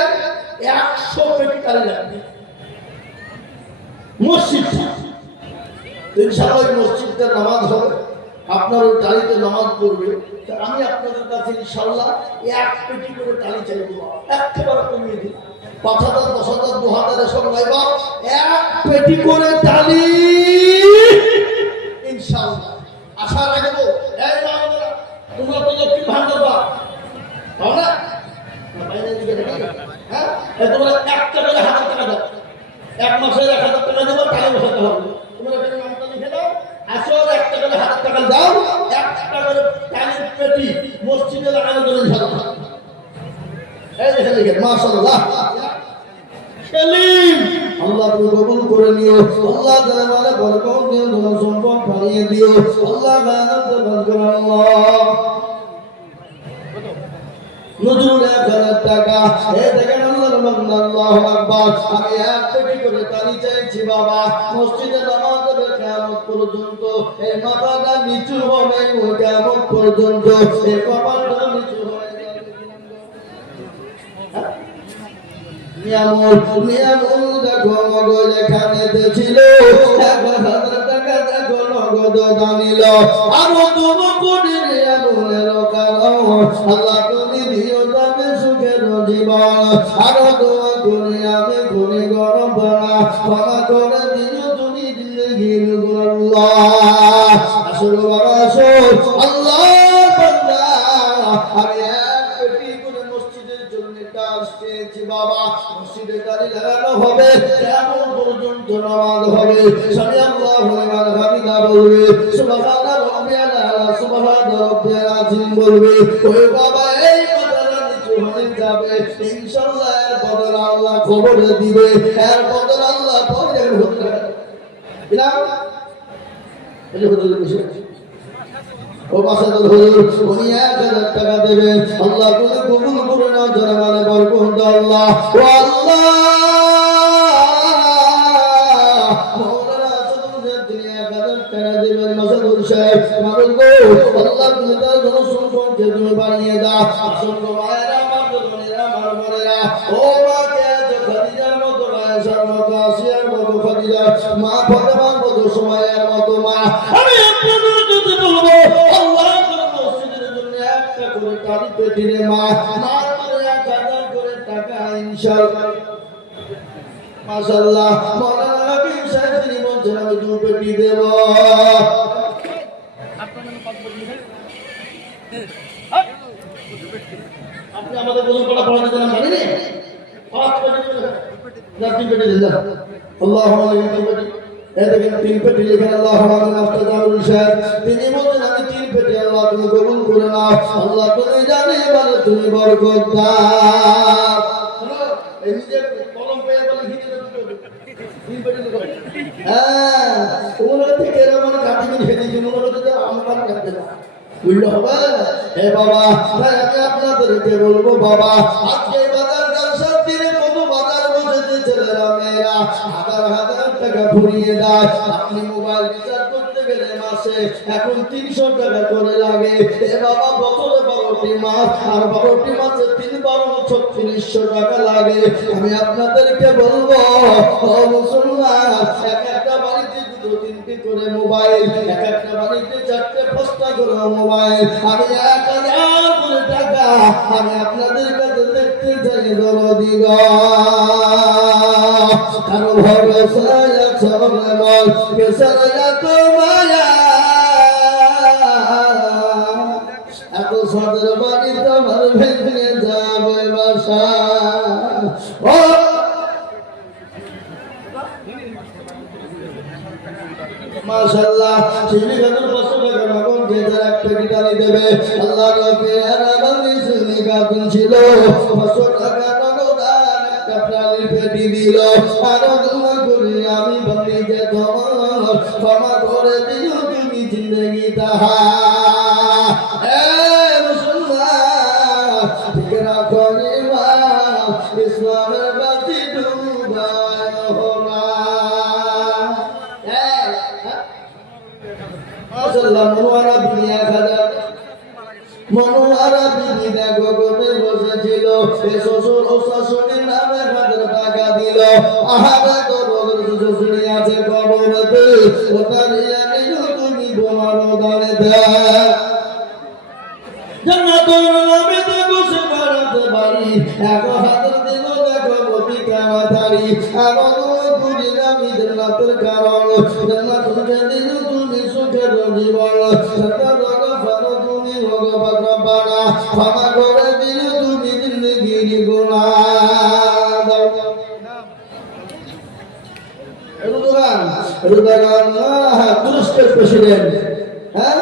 100 পেটি টালি লাগবে। মসজিদ ইনশাআল্লাহ মসজিদে নামাজ হবে, আপনার ওই তালিতে নামাজ পড়বে। আমি আপনাদের কাছে ইনশাআল্লাহ এক পেটি করে তালি চাইবো, একেবারে কমিয়ে দিই, ৫,০০০, ১০,০০০, ২,০০০ এসব লাইবা, এক পেটি করে তালি ইনশাআল্লাহ। আশা রাখবো এই বাংলা তোমরা তো লক্ষ্মী ভান্ডার বা তাও না বাইরের দিকে দেখি, হ্যাঁ তোমরা ১ টাকা ১,০০০ টাকা দাও, ১ মাসে ১,০০০ টাকা দেবো, তালে বসাতে হবে। তোমরা এখানে নামটা লিখে দাও, আসো ১ টাকা ১,০০০ টাকা দাও, ১ টাকা করে তালির পেটি মসজিদে লাগানোর জন্য ইনশাআল্লাহ। এই দেখে লিখে মাশাআল্লাহ। সেলিম আল্লাহ তুমি কবুল করে নিও, আল্লাহ তাআলা বরকত দিও, তোমার সম্পদ বাড়িয়ে দিও, আল্লাহ গায়নাতে বরকত। আল্লাহ নজরুল ১,০০০ টাকা, এই দেখেন আল্লাহর বান্দা, আল্লাহু আকবার। আমি এক পেটি করে তালি চাইছি বাবা, মসজিদে নামাজ হবে কিয়ামত পর্যন্ত, এই মাথাটা নিচু হবে কিয়ামত পর্যন্ত, এই কপালটা নিচু হবে। নিয়ামুল দেখো মগজ এখানেতে ছিল, ১,০০০ টাকা দেখো নগদ দানিল, আরো তুমি কোটি নিয়ামুলের কারণ, আল্লাহ তুমি দিও তবে সুখের জীবন, আরো তোমার করে আমি ঘুরে গরম বনা, ক্ষমা করে দিও তুমি জিন্দগির আল্লাহ। আসল বাবা আসল আল্লাহ বান্দা, আমি এক পেটি করে মসজিদের জন্য কাজ পেয়েছি বাবা, মসজিদে তালি লাগানো হবে, কিয়ামত পর্যন্ত নামাজ হবে, সামি আল্লাহু লিমান হামিদা বলবে, সুবহানা রাব্বিয়াল আলা, সুবহানা রাব্বিয়াল আযীম বলবে। ওই বাবা এই কথাটা নিচু হয়ে যাবে ইনশাআল্লাহ, এর বদলে আল্লাহ খবর দিবে, এর বদলে আল্লাহ পরে হবে। ইলা এই হুজুর বিষয় ও মাসাদুল হুজুর উনি ১,০০০ টাকা দেবেন, আল্লাহ তুমি কবুল করে নাও, যারা মানে বরকত আল্লাহ। ও আল্লাহ মওলানা আসাদুল তিনি ১,০০০ টাকা দেবেন, মাসাদুল সাহেব মাগুল গো, আল্লাহ তুমি তার জনসংখ্যাকে তুমি বাড়িয়ে দাও। অসংখ্য মায়েরা, আমার বোনেরা, আমার বোনেরা, ও মা কে খাদিজার মতো, আয়েশার মতো, আসিয়ার মতো, খাদিজা মা, ফাতেমার মতো, সুমাইয়ার মতো মা, আমি আপনাদের কাছে বলবো আল্লাহ মসজিদের জন্য একটা করে তালি পেটি রে মা, মার করে ১,০০০ করে টাকা ইনশাআল্লাহ। মাশাআল্লাহ মাওলানা হাকিম সাহেব তিনি বলছেন আমি ২ পেটি দেব। আপনি আমাদের বলুন পড়া পড়া দিতে না জানেন, ৫ পেটি না ৩ পেটি দিলেন, আল্লাহুম্মা লিল পেটি, এই দেখেন ৩ পেটি লিখেন, আল্লাহুম্মা মুস্তাজাবুল সাহেব তিনি বলেন আমি ৩ পেটি, আল্লাহ তুমি কবুল করে নাও, আল্লাহ তুমি জানি বলে তুমি বরকত দাও। এই নিজে কলম পেয়ে বলে লিখে দিতে ৩ পেটি লিখো, হ্যাঁ ওগুলো থেকে এরকম কাটি লিখে দিয়েছি, মনে হচ্ছে আমার কাটতে না বুঝলে হবে। হে বাবা তাই আমি আপনাদেরকে বলবো বাবা, আজকে বাজার ব্যবসার দিনে কত বাজার বসেছে, ছেলেরা মেয়েরা ১,০০০ টাকা ফুরিয়ে দেয়। আপনি মোবাইল রিচার্জ করতে গেলে মাসে এখন ৩০০ টাকা করে লাগে। এ বাবা বছরে ১২টি মাস, আর ১২টি মাসে ৩ বার ৩৬০০ টাকা লাগে। আমি আপনাদেরকে বলবো ও মুসলমান, একটা বাড়িতে ২-৩টি করে মোবাইল, একটা বাড়িতে ৪টে-৫টা করে মোবাইল, আমি ১,০০০ করে টাকা আমি আপনাদের কাছে দেখতে চাই দরদি গো। কারো ভরসায় ছড়ে মন কেসরিয়া তো মায়া, এত সদর বাড়ি তোমার ভেঙে যাবে বাসা। ও মাশাআল্লাহ চিনি গানের ৫০০ টাকা নগদ দিয়ে একটা গিটারি দেবে, আল্লাহ রাব্বি আলামিন সুনি গান ছিল ৫০০ টাকা নগদ আর একটা প্রাণীর পেটি দিল। আর দোয়া করি আমি বলি যে তোমার ক্ষমা করে দিও তুমি জিন্দগি তাহা। এ মুসলমান ঠিক রাখো ইমান, ইসলামের বাতি ডুবায় হোনা। মাশাআল্লাহ মনোয়ারা বিবি ১,০০০, মনোয়ারা বিবি দেখো কোটে বসেছিল, এ শ্বশুর ও শাশুড়ির নামে ১,০০০ টাকা দিল। আহারে তোর শ্বশুরি আছে কবরেতে, ও তার তাড়াতাড়ি আমার করি আমি জান্নাতের কারণ জান্নাতুল দিল তুমি সুখের জীবন সতর্ক ফারো তুমি ভগবান রব্বানা ক্ষমা করে দিল তুমি জিন্দেগির গুনাহ দাও Erdogan তুরস্কের প্রেসিডেন্ট হ্যাঁ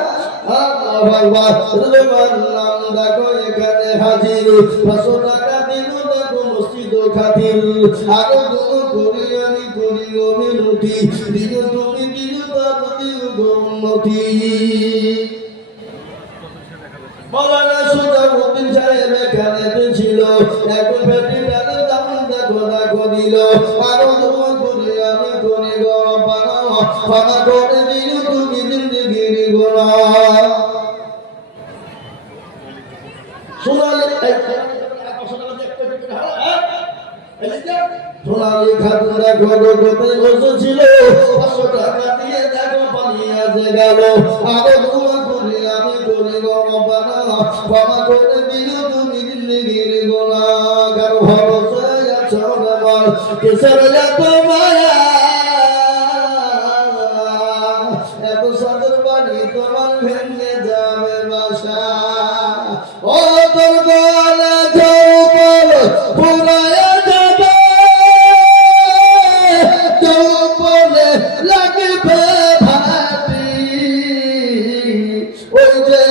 Erdogan নাম দেখো এখানে হাজির 500 টাকা দিল দেখো মসজিদ খাতির আরো গুণ করি আমি করি মিনতি দিল তুমি দিল তার দিল উন্নতি মৌলানা সুজাউদ্দিন সাহেব এখানে ছিল এক পেটি ডালের দাম দেখো দেখো দিল আরো গুণ করি আমি করি রব্বানা ক্ষমা করে দিল তুমি জিন্দেগির গুনাহ সোনালি সোনালি খাতুন দেখো গোতে বসেছিল 500 টাকা দিয়ে দেখো পালিয়ে গেল আরো গুণ করি আমি করি রব্বানা ক্ষমা করে দিল তুমি জিন্দেগির গুনাহ কার ভরসায় আছো আমার কিসের এত মায়া এত সাদের বাড়ি তোমার ভেঙে যাবে বাসা ও তোর গলা জৌবল পুরায়া যাবে জৌবলে লাগবে ভাতি ওই যে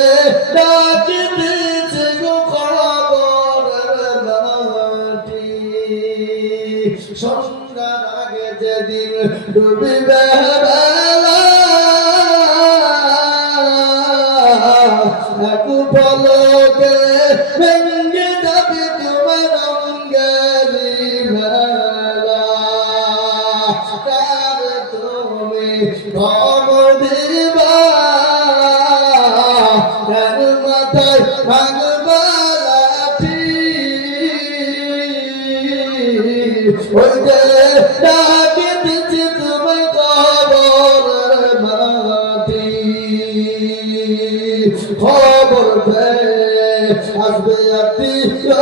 ডাকি দিয়েছে গো খবরের মাটি সন্ধ্যার আগে যেদিন ডুবিবে বেলা এক পলকে ভেঙে যাবে তোমার অঙ্গেরি মেলা কার তুমি ধন দিবা কার মাথায় ভাঙবা লাঠি ওই যে ডাকে দিচ্ছে তুমি কবরের মাটি খবর দে আসবে আত্মীয়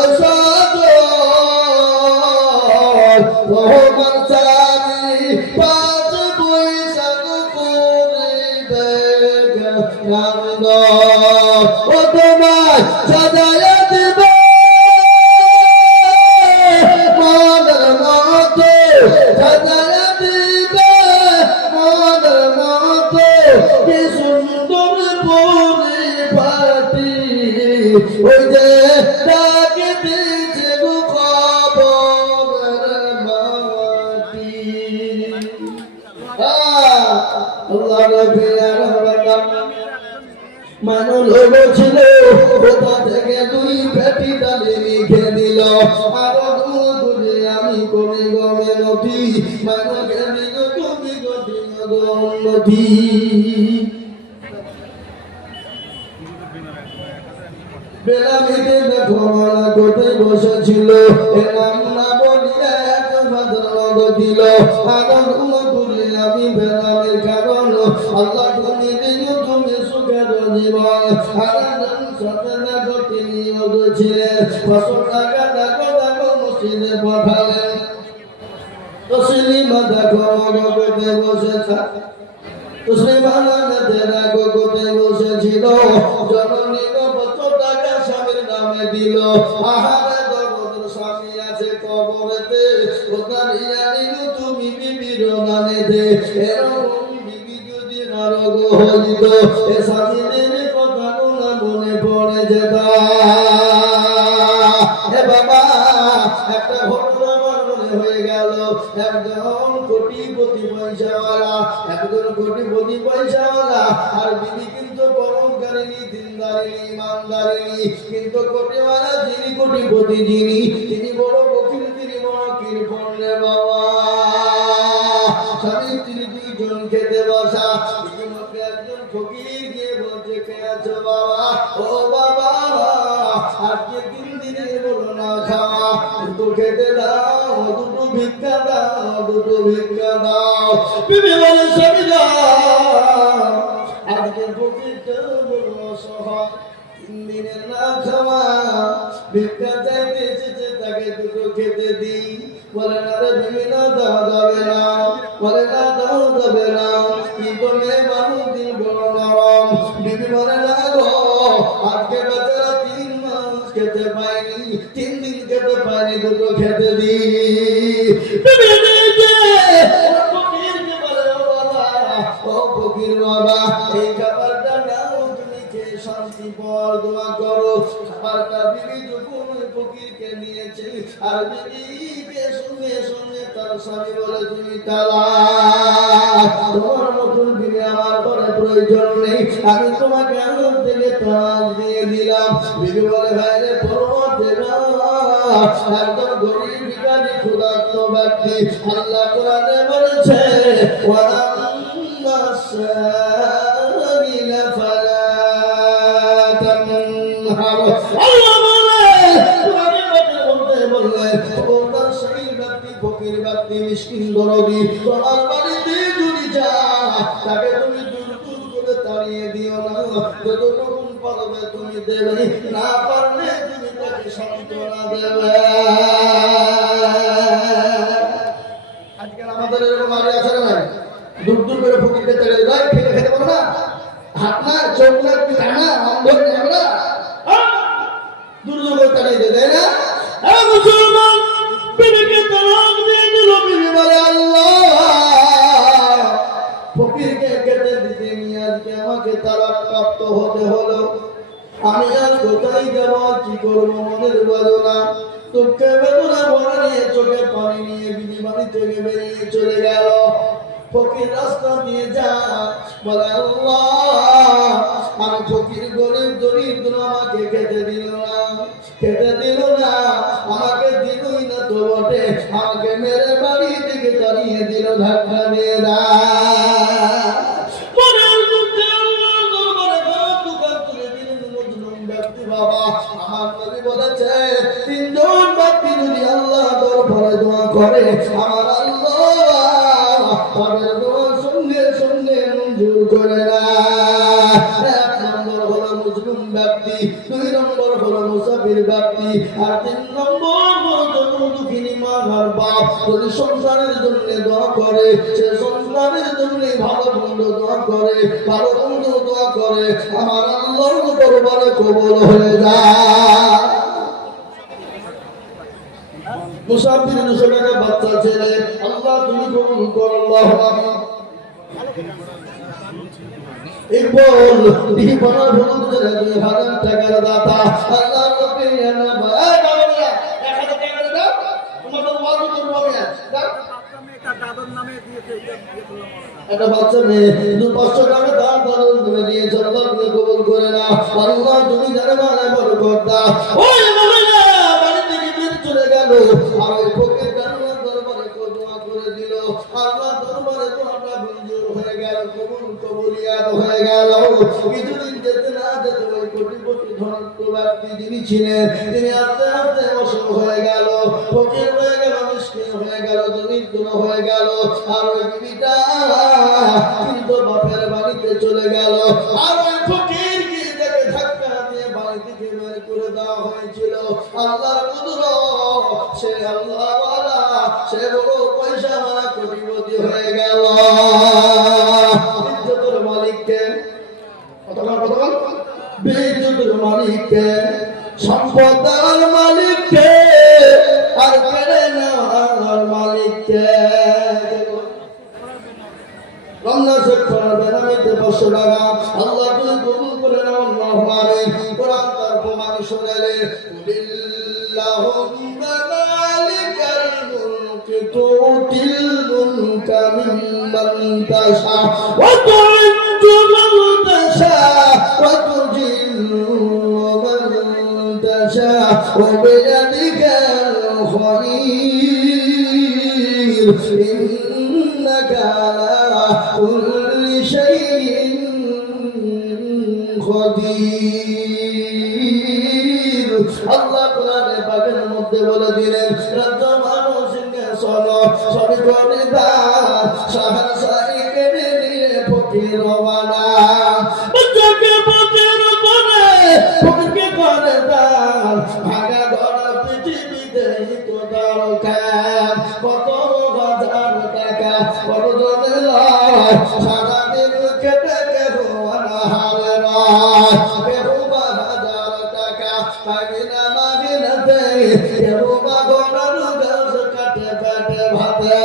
রহমান চাবি পাঁচ বৈশাখ করিবে কান্দ ও তোমার সাজায়া দিবে মনের মতো সাজায়া দিবে মনের মতো কি সুন্দর পরিপাটি ওই যে তাকে দিয়েছে গো খবরের মাটি আল্লাহ নবী মানুষ লোক ছিল কোথা থেকে দুই পেটি ডালে লিখে দিল আরো দূরে আমি করে গমে নদী মানুষকে দিল তুমি গতি নদী বেলামিতে দেখো মারা কোথায় বসেছিল এলাম না বলিয়া এক ভাদ্র দিল আগাম করে আমি বেলামের কারণ আল্লাহ তুমি দিল তুমি সুখের জীবন আগাম সাথে দেখো তিনি ছিলেন 500 টাকা দেখো দেখো মসজিদে পাঠালেন তসলিমা দেখো মগতে বসেছে তসলিমা দেখো কোথায় বসেছিল জননী দিল আহারে দরদের স্বামী আছে কবরেতে ওদারিয়া নিল তুমি বিবির নানেতে এরকম বিবি যদি নারগ হইত এ স্বামীদের কথা না মনে পড়ে যেত এ বাবা একটা ঘটনা আমার মনে হয়ে গেল একজন কোটিপতি পয়সাওয়ালা একজন কোটিপতি পয়সাওয়ালা আর বিবি কিন্তু পরমকারিনী দিনদারিনী ইমানদারিনী কিন্তু কোটিওয়ালা যিনি কোটিপতি তিনি বড় বকিল তিনি বড় কৃপণে বাবা স্বামী তিনি দুইজন খেতে বসা ইতিমধ্যে একজন ফকির গিয়ে বলছে কে আছো বাবা ও বাবা আজকে 3 দিনের বলো না খাওয়া দুটো খেতে দাও দুটো ভিক্ষা দাও বিবি বলে স্বামী আজকে ফকিরটা বড় অসহায় 3 দিনের না খাওয়া ভিক্ষা চাইতে এসেছে তাকে দুটো খেতে দিই বলে না রে বিবি না দেওয়া যাবে না, বলে না দেওয়া যাবে না, কিন্তু মেয়ে মানুষ দিন বড় নরম। বিবি বলে না গো, আজকে বেচারা 3 মাস খেতে পায়নি, 3 দিন খেতে পায়নি, দুটো খেতে দি। বিবি ফকির বাবা, এই খাবারটা নাও, তুমি খেয়ে শান্তি পর দোয়া করো। খাবারটা বিবি যখন ফকিরকে নিয়েছে, আর বিবিকে শুনে শুনে তার স্বামী বলে তুমি তালাক, তোমার মতন বিবি আমার ঘরে প্রয়োজন নেই, আমি তোমাকে আমার থেকে তালাক দিয়ে দিলাম। বিবি বলে ভাই রে একদম গরিব ভিখারি ক্ষুধার্ত ব্যক্তি, আল্লাহ কোরআনে বলেছে والسائل فلا تنهر। আল্লাহ বললেন খবরদার সেই ব্যক্তি, ফকির ব্যক্তি, মিসকিন দরদি তোমার বাড়িতে যদি যায়, তাকে তুমি দূর দূর করে তাড়িয়ে দিও না, যতটুকু পারবে তুমি দেবে, না পারলে তুমি তাকে সান্ত্বনা দেবে। আজকাল আমাদের এরকম বাড়ি আছে না, দূর দূর করে ফকিরকে তেড়ে দেয়, খেতে খেতে পারো না, হাত না, চোখ না, কানা, অন্ধ আমরা দূর দূর করে তাড়িয়ে দেয় না। মুসলমান বিবিকে তালাক দিয়ে দিল। বিবি বলে আল্লাহ, ফকিরকে খেতে দিতে নিয়ে আজকে আমাকে তালাক প্রাপ্ত হতে হলো, আমি আর কোথায় যাব, কি করবো মনের বেদনা, দুঃখে বেদনা ভরা নিয়ে চোখে পানি নিয়ে বিবি বাড়ি থেকে বেরিয়ে চলে গেল। ফকির রাস্তা দিয়ে যা, বলে আল্লাহ, আমি ফকির গরিব দরিদ্র, আমাকে খেতে দিল না, খেতে দিল না, আমাকে দিলই না তো বটে, আমাকে মেরে বাড়ি থেকে তাড়িয়ে দিল, ধাক্কা দিয়ে না। বাবা আমার নবী বলেছে 3 জন ব্যক্তি যদি আল্লাহ দরবারে দোয়া করে, আমার আল্লাহ তাদের দোয়া সঙ্গে সঙ্গে মঞ্জুর করে না। 1 নম্বর হলো মুসলিম ব্যক্তি, 2 নম্বর হলো মুসাফির ব্যক্তি, আর 3 নম্বর হলো দুঃখিনী মা আর বাপ। যদি সংসারের জন্য দোয়া করে, সে সংসারের জন্য ভালো মন্দ দোয়া করে, ভালো মন্দ দোয়া করে, আমার আল্লাহর দরবারে কবুল হয়ে যায়। মুসাফির 200 টাকা বাচ্চা ছেলে, আল্লাহ তুমি কবুল করো, আল্লাহু আকবার। ইকবাল দিহি বানার বলুন যে 2000 টাকার দাতা, আল্লাহ নবী না ভাই বাবা 1000 টাকা দাও, তোমাদের ওয়াজ করব আমি, দাও দাদার নামে দিয়েছে, একটা বাচ্চা মেয়ে 500 টাকা দান করে দিয়েছে, আল্লাহ তুমি কবুল করে নাও, আল্লাহ তুমি জানে মানে বরকত দাও। ওই মহিলা বাড়ি থেকে বের চলে গেল, আর ওই ফকির আল্লাহর দরবারে দোয়া করে দিল, আল্লাহর দরবারে দোয়াটা মঞ্জুর হয়ে গেল, কবুলিয়াত হয়ে গেল। কিছুদিন যেতে না যেতে ওই কোটিপতি ধনত্ব ব্যক্তি যিনি ছিলেন, তিনি আস্তে আস্তে অসুখ হয়ে গেল, ফকির হয়ে গেল, মিসকিন হয়ে গেল, দরিদ্র হয়ে গেল। আর ওই বিবিটা কিন্তু বাপের বাড়িতে চলে গেল, আর ওই ফকিরকে দেখে ধাক্কা দিয়ে বাড়ি থেকে বের করে দেওয়া হয়েছিল। আল্লাহর কুদরত, সে আল্লাহওয়ালা, সে বড় পয়সাওয়ালা কোটিপতি হয়ে গেল। ইজ্জতের মালিককে, কতক্ষণ ইজ্জতের মালিককে, সম্পদের মালিককে, আর কেড়ে নেওয়ার মালিককে। রমজান শেষ করার বেনামিতে 500 টাকা, আল্লাহ তুমি কবুল করে নাও, আল্লাহুম্মা আমিন। কোরআন তার প্রমাণ শুনালে, কুলিল্লাহুম্মা মালিকাল মুলকি তুতিল মুলকা মিম্মান তাশা ওয়া তু'izzu মান তাশা ওয়া তুযিল্লু মান তাশা ওয়া বিয়াদিকাল খায়র ইন্নাকা আলা কুল্লি শাইইন কাদির। আল্লাহ কোরআনে পাকের মধ্যে বলে দিলেন, রাজ্য মানুষকে শোনো, সবই করে দাও, সাহার সারি কেড়ে নিয়ে ফকির রওনা, বাচ্চাকে ফকির করে, ফকিরকে করে দাও, ভাগা ধরা পৃথিবীতে তো দরকার। বড়জনের লয় সারাদিন কেটে কেহ অনাহারে নয় কেহ বা হাজার টাকা পাইবে না মাগিনাতে কেহ বা ঘোড়ার গাছ কাটে পেটে ভাতে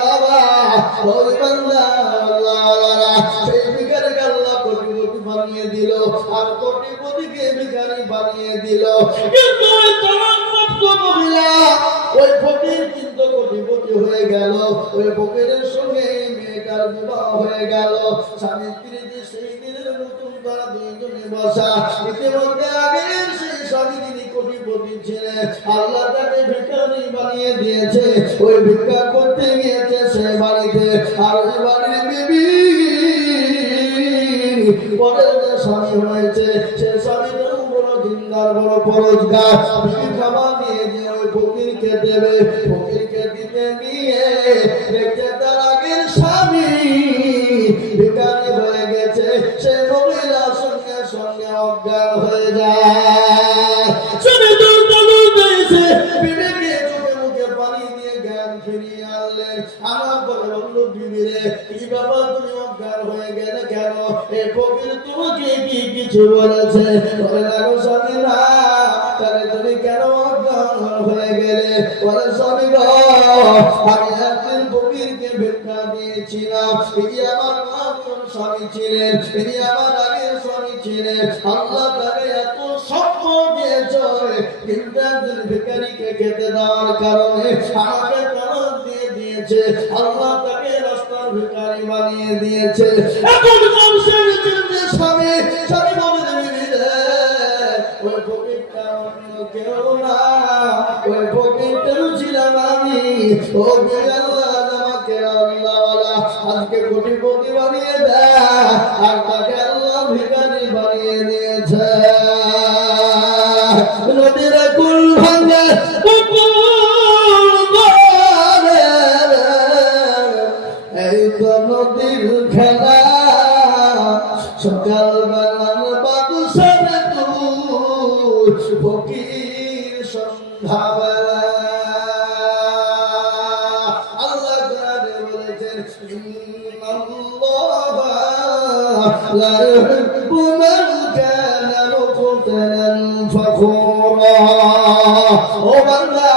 বাবা ওই বান্দা আল্লাহ সেই ভিখারিকে আল্লাহ কোটিপতি বানিয়ে দিল আর কোটিপতিকে ভিখারি বানিয়ে দিল কিন্তু ওই তলাকপ্রাপ্ত মহিলা ওই ফকির কিন্তু কোটিপতি হয়ে গেল ওই ফকিরের সঙ্গে মেয়েটার বিবাহ হয়ে গেল স্বামী স্ত্রী সেই দিনের নতুন তারা দুইজনে বসা ইতিমধ্যে আগে সেই স্বামী যিনি কোটিপতি ছিলেন আল্লাহ তাকে ভিখারি বানিয়ে দিয়েছে ওই ভিক্ষা করতে গিয়েছে সে বাড়িতে আর ওই বাড়ির বিবি পরের যে স্বামী হয়েছে সে স্বামীটাও বড় দিনদার বড় পরোজগার খাবার নিয়ে যে ওই ফকিরকে দেবে ফকিরকে দিতে গিয়ে দেখতে তার আগের স্বামী ভিখারি হয়ে গেছে সে মহিলার সঙ্গে সঙ্গে অজ্ঞান হয়ে যায় স্বামী দিয়েছে বিবেকে চোখে মুখে পানি দিয়ে জ্ঞান ফিরিয়ে আনলেন আমার পরে বলল বিবিরে কি বাবা তুমি অজ্ঞান হয়ে গেলে কেন এ ফকির তোমাকে কি কিছু বলেছে বলে লাগো স্বামী না তাহলে তুমি কেন অজ্ঞান হয়ে গেলে বলে স্বামী গো আমি একদিন ফকিরকে ভিক্ষা দিয়েছিলাম এই আমার আপন স্বামী ছিলেন এই আমার আগের স্বামী ছিলেন আল্লাহ তাকে এত সম্পদ দিয়েছে কিন্তু একজন ভিখারিকে খেতে দেওয়ার কারণে আমাকে তালাক দিয়ে দিয়েছে আল্লাহ তাকে রাস্তার ভিখারি বানিয়ে দিয়েছে এখন মানুষের যে স্বামী স্বামী বলে বিবিরে ওই ফকিরটা অন্য কেউ না ওই ফকিরটাও ছিলাম আমি ও বিআল্লাহ আমাকে আল্লাহওয়ালা আজকে কোটিপতি বানিয়ে দেয় আর তাকে আল্লাহ ভিখারি বানিয়ে দিয়েছে নদীর কুল ভাঙে এই তো নদীর খেলা সকাল বেলার বাদশারে তুই ফকির সন্ধ্যাবেলা আল্লাহ কোরআনে বলেছেন ইন্নাল্লাহা লা ইউহিব্বু মান কানা মুখতালান ফাখুরা ও বান্দা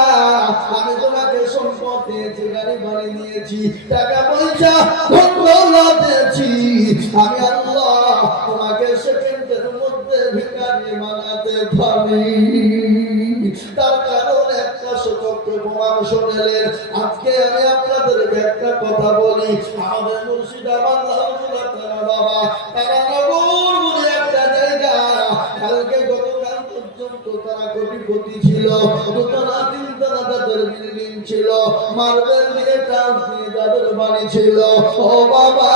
আমি তোমাকে সম্পদ দিয়েছি গাড়ি বাড়ি দিয়েছি টাকা পয়সা ধন-দৌলত দিয়েছি আমি আল্লাহ তোমাকে সেকেন্ডের মধ্যে ভিখারি বানাতে পারি তার কারণ একটা সতর্ক প্রমাণ শুনলেন আজকে আমি আপনাদেরকে একটা কথা বলি আমাদের মুর্শিদাবাদ লালপুরা তারা বাবা তারা নগর বলে একটা জায়গা কালকে গতকাল পর্যন্ত তারা কোটিপতি ছিল দোতলা তিনতলা তাদের বিল্ডিং ছিল মার্বেল দিয়ে টাইলস দিয়ে তাদের বাড়ি ছিল ও বাবা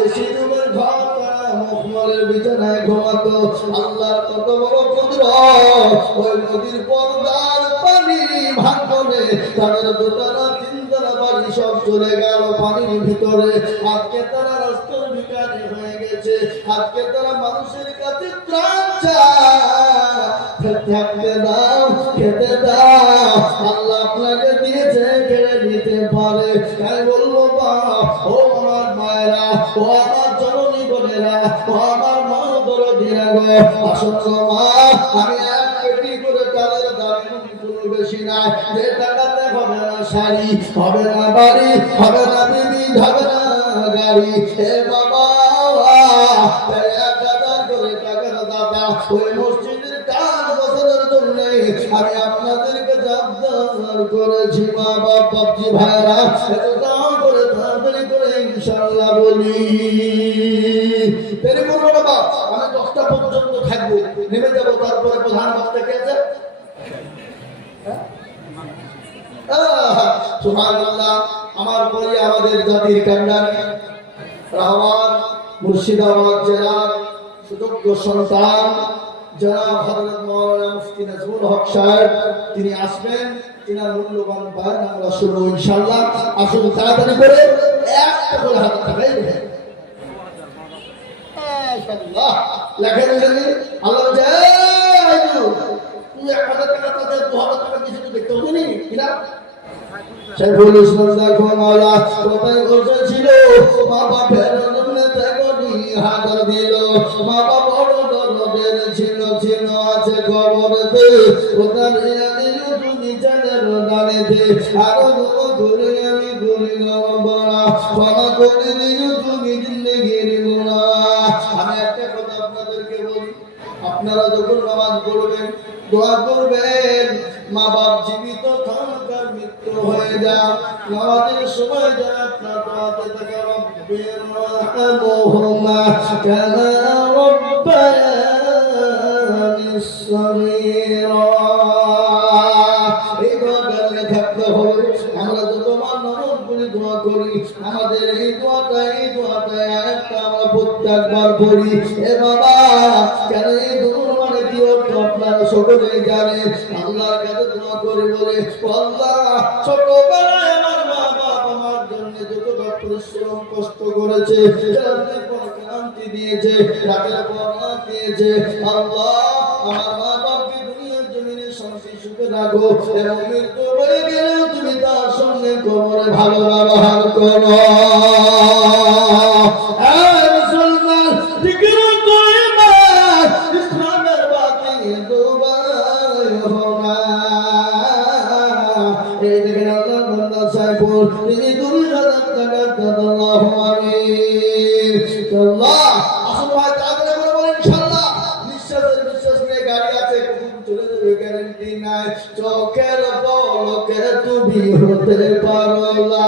এসি রুমের ঘর তারা মখমলের বিছানায় ঘুমাতো আল্লাহর কত বড় কুদরত ওই নদীর পর্দার পানি ভাঙনে তাদের দোতলা তিনতলা বাড়ি সব চলে গেল পানির ভিতরে আজকে তারা রাস্তার ভিখারি হয়ে গেছে আজকে তারা মানুষের কাছে ত্রাণ চায় থাকতে দাও খেতে দাও আল্লাহ আপনাকে দিয়েছে কেড়ে নিতে পারে তাই বলবো বাপ ও আমার মায়েরা ও আমার জননী বোনেরা ও আমার মা দরদিরা গো আসন্ন মা আমি এক পেটি করে তাদের দামি কোনো বেশি না যে টাকাতে হবে না শাড়ি হবে না বাড়ি হবে না বিবি হবে না গাড়ি হে বাবা 1000 করে টাকার দাদা ওই মসজিদের কাজ বছরের জন্য আমি আপনাদেরকে জাবদার করেছি মা বাপ বাপজি ভাইরা এত দাম করে তাড়াতাড়ি করে ইনশাআল্লাহ বলি দেরি করবো না বাপ আমি 10টা পর্যন্ত থাকবো নেমে যাবো তারপরে প্রধান বক্তা কে আছে সুবহানাল্লাহ আমার পরে আমাদের জাতির কান্ডারি রহমান মুর্শিদাবাদ জেলার সুযোগ্য সন্তান জনাব হযরত মাওলানা মুফতি নাজমুল হক সাহেব তিনি আসবেন তিনার মূল্যবান বয়ান আমরা শুনবো ইনশাআল্লাহ আসুন তাড়াতাড়ি করে একটা করে হাত তাকাই মাশাআল্লাহ লেখেন যদি আল্লাহ জয় তুই 1000 টাকা তাদের 2000 টাকা কিছু দেখতে হবে না কিনা সাইফুল ইসলাম দেখো মাওলা কোথায় বসেছিল, মা বাপের জন্য তেগনি হাজার দিল, মা বাবা বড় দরদের ছিল ছিল আছে খবরতে, কোথায় দিল তুমি জানের দানেতে, আরো ঘুরে আমি ঘুরি বড়া ক্ষমা করে দিল তুমি জিন্দগির গোনা। আমি একটা কথা আপনাদেরকে বলি, আপনারা যখন নামাজ পড়বেন দোয়া করবেন, মা বাপ জীবিত থাকার মৃত্যু হয়ে যান, নামাজের সময় যান আপনার দোয়াতে থাকা রব্বির রাহমহুমা কামা রাব্বায়ানি সগীরা। এই দোয়াটা থাকতে হবে। আমরা যত নামাজ পড়ি দোয়া করি, আমাদের এই দোয়াটা একটা আমরা প্রত্যেকবার পড়ি। এ বাবা কেন এই দোয়া মানে কি অর্থ আপনারা সকলেই জানেন। আল্লাহর কাছে দোয়া করে বলে, আল্লাহ ছোটবেলায় আমার মা বাপ আমার জন্য যতটা পরিশ্রম কষ্ট করেছে, রাতের পর ক্লান্তি দিয়েছে, রাতের পর রাত দিয়েছে, আল্লাহ আমার মা বাপকে দুনিয়ার জমিনে শান্তি সুখে রাখো, এবং মৃত্যু হয়ে গেলেও তুমি তার সঙ্গে কবরে ভালো ব্যবহার করো। মুসলমান জিকির করিবা ইসলামের বাতি ডুবাই হোনা। এই দেখেন আল্লাহ বান্দা সাইফুল তিনি 2000 টাকা আল্লাহু আমিন। আল্লাহ আসল ভাই তাড়াতাড়ি করে বলেন ইনশাআল্লাহ। বিশ্বাস নিয়ে গাড়ি আছে, কখন চলে যাবে গ্যারান্টি নাই। চোখের পলকে তুমি হতে পারো না,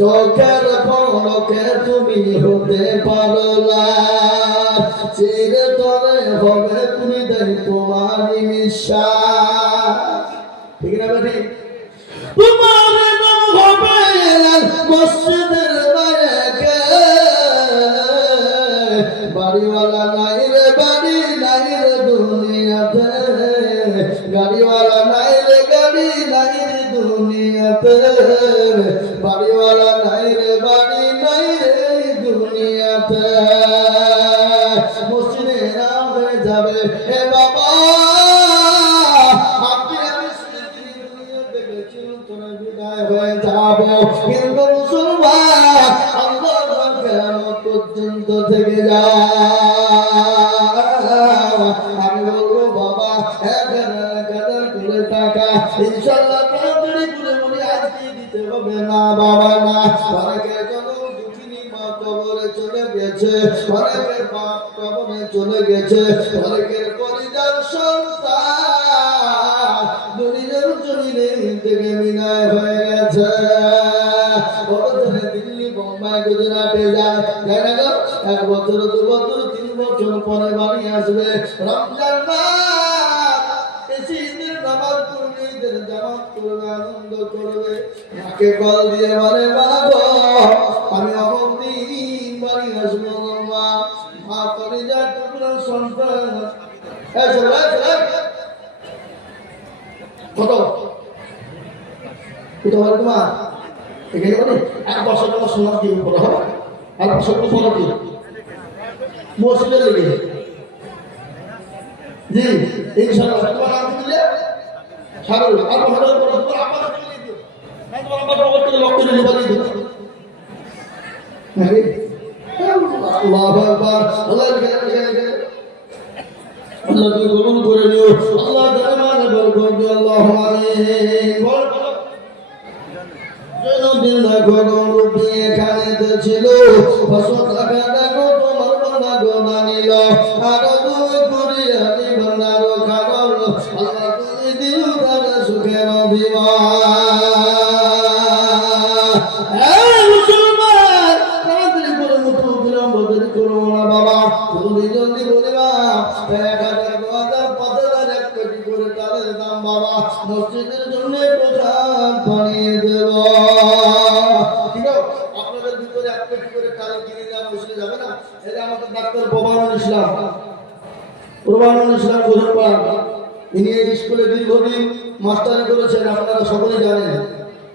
চোখের পলকে তুমি হতে পারো না, চিরতরে হবে তুমি দেয় তোমার নিঃশ্বাস। ঠিক না ঠিক? তোমার নাম হবে মসজিদের নায়কে, বাড়িওয়ালা নাই রে বাড়ি নাই রে দুনিয়াতে, গাড়িওয়ালা নাই রে গাড়ি নাই রে দুনিয়াতে, বাড়িওয়ালা নাই রে বাড়ি নাই রে দুনিয়াতে। মসজিদে নাম হয়ে যাবে হে বাবা, আপনি আমি দুনিয়া থেকে চিরতরে বিদায় হয়ে যাব, কিন্তু মুসলমান আল্লাহ কিয়ামত পর্যন্ত থেকে যায়। আমি বলবো বাবা এখানে করে টাকা ইনশাআল্লাহ তাড়াতাড়ি করে বলি আজকে দিতে হবে না বাবা না। অনেকের জন্য দুঃখিনী মা কবরে চলে গেছে, অনেকের বাপ কবরে চলে গেছে, অনেকের পরিবার সন্তান দুনিয়ার জমিনে থেকে বিদায় হয়ে গেছে। দিল্লি বোম্বাই গুজরাটে যায়, তাই না গো? 1 বছর 2 বছর 3 বছর পরে বাড়ি আসবে। রমজান মাস ঈদের নামাজ পড়বে, ঈদের জামাত করবে, আনন্দ করবে, মাকে কল দিয়ে বলে মা গো আমি অমুক দিন বাড়ি আসবো, মা মা করে যা টুকরা সন্তান কত কোথাও তোমার এখানে বলে 1 বছর তোমার সোনার দিয়ে উপরে হবে, আর বছর সোনার দিয়ে মসজিদে লেগে জি ইনশাআল্লাহ তোমার নাম দিলে সারুল আর বছর পর তোমার আবার চলে দিও, নাই তোমার আবার বলতে লক্ষ্য নিয়ে বলি দিও নাকি। আল্লাহু আকবার, আল্লাহ আল্লাহ তুমি কবুল করে নিও, আল্লাহ জানে বরকত দিও, আল্লাহু আমিন। জনদিন দেখো রূপী এখানে তো ছিল 500 টাকা দেখো তোমার বান্দা গোনা নিল, আরো দুই করি আমি বান্দার খাবার, আল্লাহ তুমি দিল তারা সুখের দিবা। মুসলমান তাড়াতাড়ি করে মুঠো বিলম্ব দেরি করো না বাবা, জলদি জলদি বলিবা 1000 2000 5000 1 কোটি করে তাদের দাম বাবা, মসজিদের জন্য প্রধান বানিয়ে দেব। আপনাদের ভিতরে 1 কোটি করে টাকা কিনে দেওয়া মসজিদে যাবে না? এটা আমাদের ডাক্তার প্রবানুল ইসলাম গোধনপাড়া, ইনি এই স্কুলে দীর্ঘদিন মাস্টারি করেছেন, আপনারা সকলেই জানেন,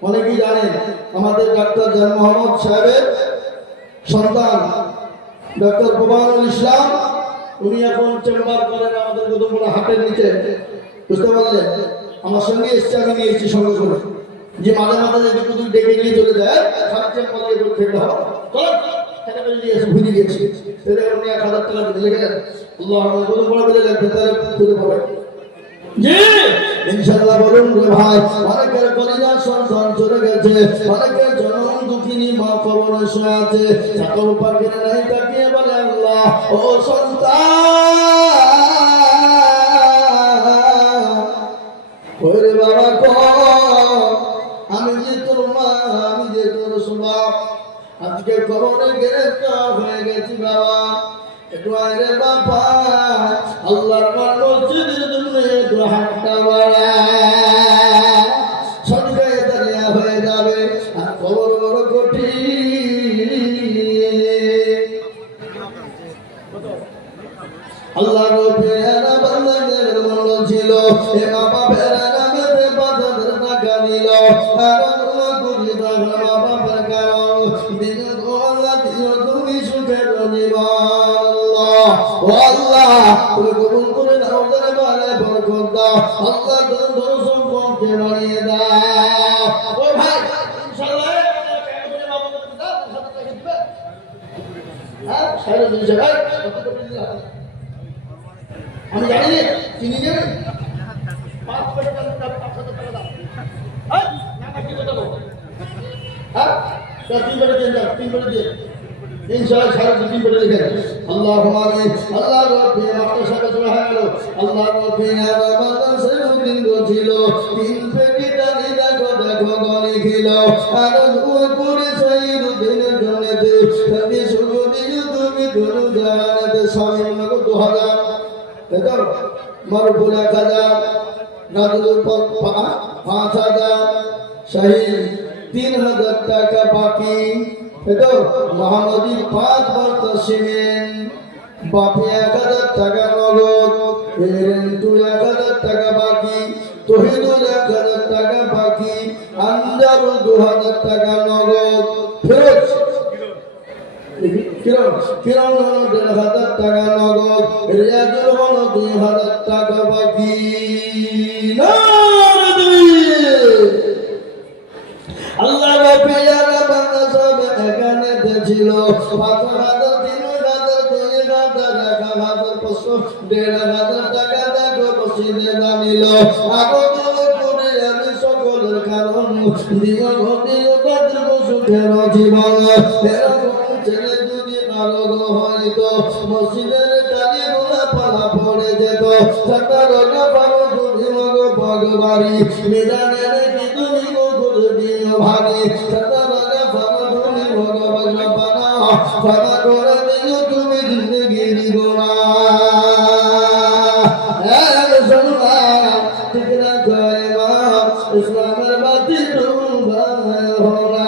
অনেকেই জানেন। আমাদের ডাক্তার জান মোহাম্মদ সাহেবের সন্তান ডাক্তার প্রবানুল ইসলাম, উনি এখন চেম্বার করেন আমাদের গোধনপাড়া হাটের নিচে, বুঝতে পারলেন? আমার সঙ্গে এসছে, আমি নিয়েছি সঙ্গে করে, যে মাঝে মাঝে যদি তুই ডেকে নিয়ে চলে যায় সারাক্ষণ পরে খেতে হবে খেতে পেরে নিয়ে এসে ভুলে গিয়েছি, সেটা আপনি 1000 টাকা দিতে লেগে যান। আল্লাহ বলুন বড় বলে লাগবে তাহলে খুলে পড়ে জি ইনশাআল্লাহ বলুন রে ভাই। অনেকের কলিজার সন্তান চলে গেছে, অনেকের জনম দুঃখিনী মা কবরে শুয়ে আছে, চাকর পাখির নাই তাকিয়ে বলে আল্লাহ ও সন্তান ওরে বাবা কো আমি যে তোর মা, আমি যে তোর স্বভাব, আজকে কবরে গ্রেফতার হয়ে গেছি বাবা, একটু আরে বাবা আল্লাহর মসজিদের জন্য একটু হাতটা বাড়া সদকায়ে দাঁড়িয়ে হয়ে যাবে, আর কবর বড় কঠিন। আল্লাহ রব্বিনা বান্দাদের মন ছিল এ বাবা ফেরা নামে বাজার টাকা নিল, আর আল্লাহ গুলি দাগা বাবা প্রকার দিন গোলা দিও তুমি সুখের নিবান। আল্লাহ ও আল্লাহ তুমি কবুল করে নাও, করে বারে বরকত দাও, আল্লাহ দর সম্পর্কে বাড়িয়ে দাও। ও ভাই ইনশাআল্লাহ কেমন বাবা করতে দাও, সাথে টাকা দিবে হ্যাঁ সারা দিন ভাই আমি জানি না চিনি নেবে 5 টাকা 5,000 টাকা দাও হ্যাঁ না কি কথা বল হ্যাঁ 3 বড় দিন দাও, 3 বড় দিন ইনশাআল্লাহ সারা দিন বলে লিখে আল্লাহুম্মা আমিন। আল্লাহ রাব্বি আপনার সাথে দোয়া হলো, আল্লাহ রাব্বি রমাদান সেদিন ছিল 3 পেটি ডালি দেখো দেখো গলি ছিল, আর দোয়া করে সাইর দিনের জন্নতে তুমি শুরু দিও তুমি দুরু জানাতে স্বামী মগো 2000 দেখো মারুফুল 1000 নাজুল 5000 শহীদ 3000 টাকা বাকি, দেখো মোহাম্মদী 5 বার তসমিন বাকি 1000 টাকা নগদ, এরেন্টু 1000 টাকা বাকি, তহিদুল 1000 টাকা বাকি, আনজারুল 2000 টাকা নগদ, ফেরত কিরণ 1000 টাকা নগদ, রিয়াজুল 2000 টাকা বাকি। আল্লাহ রাব্বিয়ানা বান্দা সব এখানে ছিল 5000 3000 2000 1000 500 টাকা দেখো মসজিদে দানিল, আগত করে আমি সকলের কারণ দিও ঘটিও কত সুখের জীবন, এরকম ছেলে যদি নারদ হইতো মসজিদের টালি গোলা পালা পড়ে যেত, সাতার পারো তুমি মগ ভগবারি মিজানের কি তুমি গুরু দিও ভাগে, সাতার পারো তুমি ভগবান পানা ক্ষমা করে দিও তুমি জিন্দগির গোনা। ঠিক রাখো ইমাম ইসলামের বাতি ডুবা হোনা।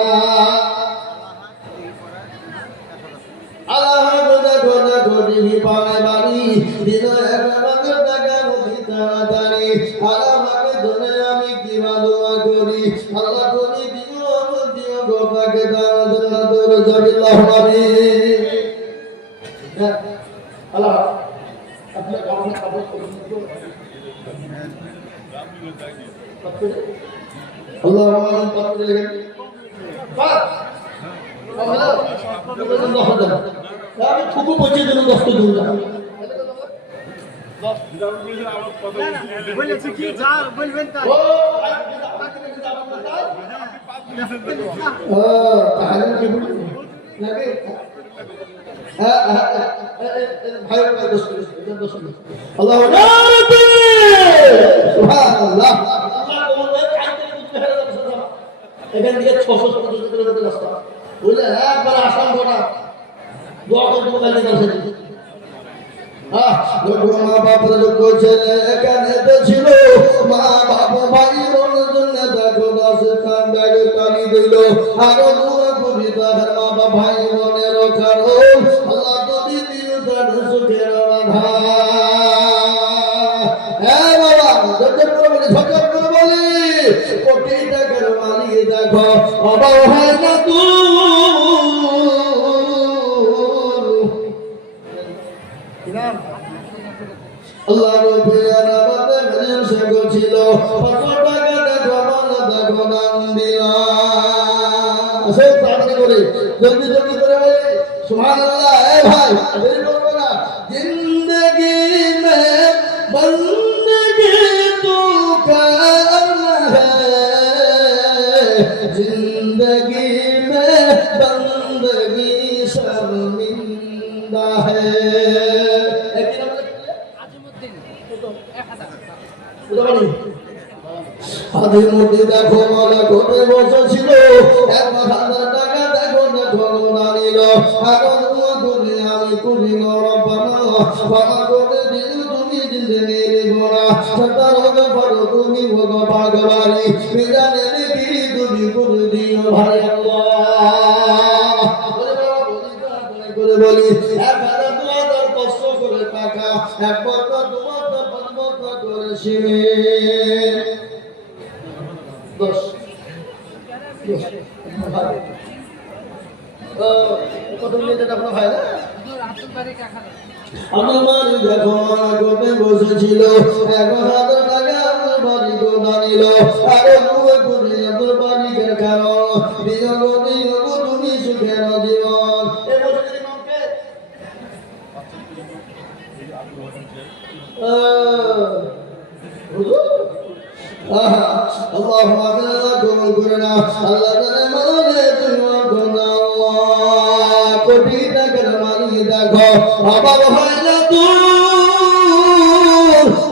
আল্লাহ গোদা গোদা গরিবি পাবে বাড়ি দিন 1000 টাকা নদী তাড়াতাড়ি, আল্লাহ আমাকে ধরে আমি কি দোয়া করি, আল্লাহ তুমি দিও দিও গোপাকে দাওয়াত তোর জাবিল্লাহ আমিন। আল্লাহ আপনি কামনা কবুল করুন। আল্লাহ আমাদের পাত্রে লেগে বাস আল্লাহ আমি খুব পৌঁছে দিন 10 দিন যা বলেছি কি যা বলবেন তাই তাহলে কি বলি লাগে ভাই আল্লাহ সুবহানাল্লাহ এখান থেকে 600 কিলোমিটার রাস্তা বুঝলে একবার আসাম ঘোড়া দোয়া করতে বলে গেছে মা বাবার ছেলে এখানে ছিল, মা বাবা ভাই বোনের জন্য দেখো 10 কান ব্যাগে টানি দিল, আরো দোয়া করি তাদের মা বাবা ভাই বোনের কারণ আল্লাহ তুমি দিও তার সুখের বাধা। হ্যাঁ বাবা ঝরঝর করে বলি কোটি টাকার মালিক দেখো অবাক হয় না আল্লাহ রাব্বুল আলামিন ছিল 500 টাকা দেখো মালা দেখো দান দিলাম সব তাড়াতাড়ি করে জলদি জলদি করে বলে সুবহানাল্লাহ এ ভাই দেরি করবে না জিন্দেগি মে বন্দগি তু করনা হ্যায় জিন্দেগি মে বন্দগি শর্মিন্দা হ্যায় হাতের মধ্যে দেখো মালা ঘটে বসেছিল 1000 টাকা দেখো দেখো না নিল এখন তুমি আমি করি রব্বানা ক্ষমা করে দিও তুমি জিন্দগি গোনা সতার পারো তুমি ভগো ভাগবানি মিজানে কি তুমি করে দিও ভাই আল্লাহ করে বলি 1000 করে টাকা এক বছর তোমার 5 বছর করে শিবে 10 কত মিনিট আপনার ভাই না আমার বাড়ি দেখো মারা করতে বসেছিল 1000 টাকা আমার বাড়ি গোনা নিল আরে দুয়ে করে আমার বাড়ির কারণ বিয়োগ বিয়োগ তুমি সুখের জীবন এ বছর ইমামকে হুজুর اللهم اغفر لنا الله জানে মানে তোমার গোনা আল্লাহ কোটি টাকার মালিক দেখো অভাব হয় না তুই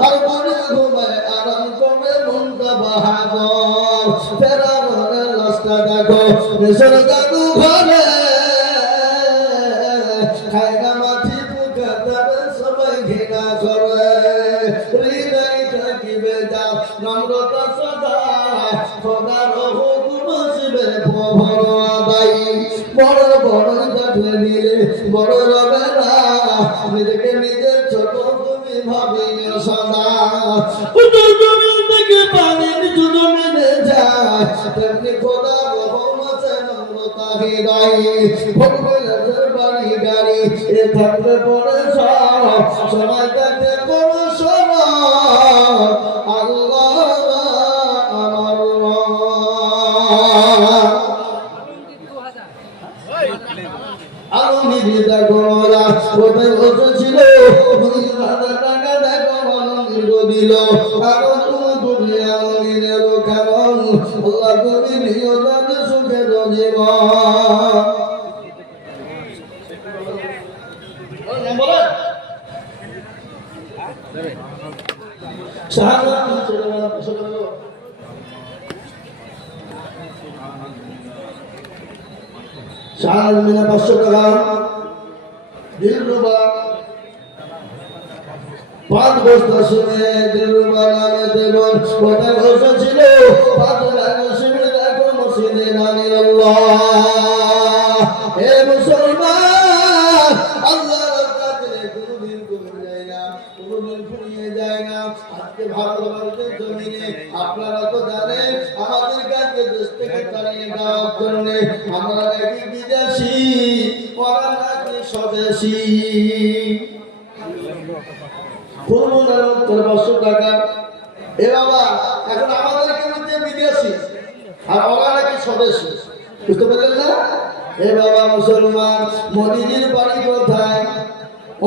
আর কোনে ঘুমায় আরাম করে মনটা বাহাদুর ফেরানোর রাস্তা দেখো মিশর জাদু ঘরে খায়গা মাছি পোকা তারে সবাই ঘৃণা করে হৃদয় থাকিবে যা নম্রতা সদা খোদার হুকুম আসবে ভবন আদায় বড় বড় দেখলে মিলে বড় রবে না নিজেকে নিজে ছোট তুমি ভাবিও সদা উদর জমিন থেকে পানি নিচু জমিনে যায় তেমনি খোদা রহম আছে নম্রতা হৃদয় ভগবানের বাড়ি গাড়ি এ থাকলে পরে সব সময় থাকতে কোনো সময় আল্লাহ আমার আমি বিদা গোলা কোথায় বসেছিল 20,000 টাকা দেখো আনন্দ দিল কারণ তুমি আনন্দের কারণ আল্লাহ তুমি নিয়ত সুখের জীবন বলে শাহাদ মিনা 500 টাকা দিলরুবা 5 বস্তা শুনে দিলরুবা নামে দেবন কোথায় বসেছিল 5 লাখ শুনে দেখো মসজিদে নানির আল্লাহ হে মুসলমান আল্লাহর কাছে কোনদিন কমে যায় না কোনদিন ফুরিয়ে যায় না আজকে ভারতবর্ষের জমিনে আপনারা তো জানেন আমাদের কাছে দেশ থেকে তাড়িয়ে দেওয়ার জন্য আমরা নাকি বিদেশি ওরা নাকি স্বদেশি পূর্ণের 500 টাকা এ বাবা এখন আমাদেরকে বলছে বিদেশি আর ওরা নাকি স্বদেশি বুঝতে পারলেন না এ বাবা মুসলমান মোদিজির বাড়ি কোথায়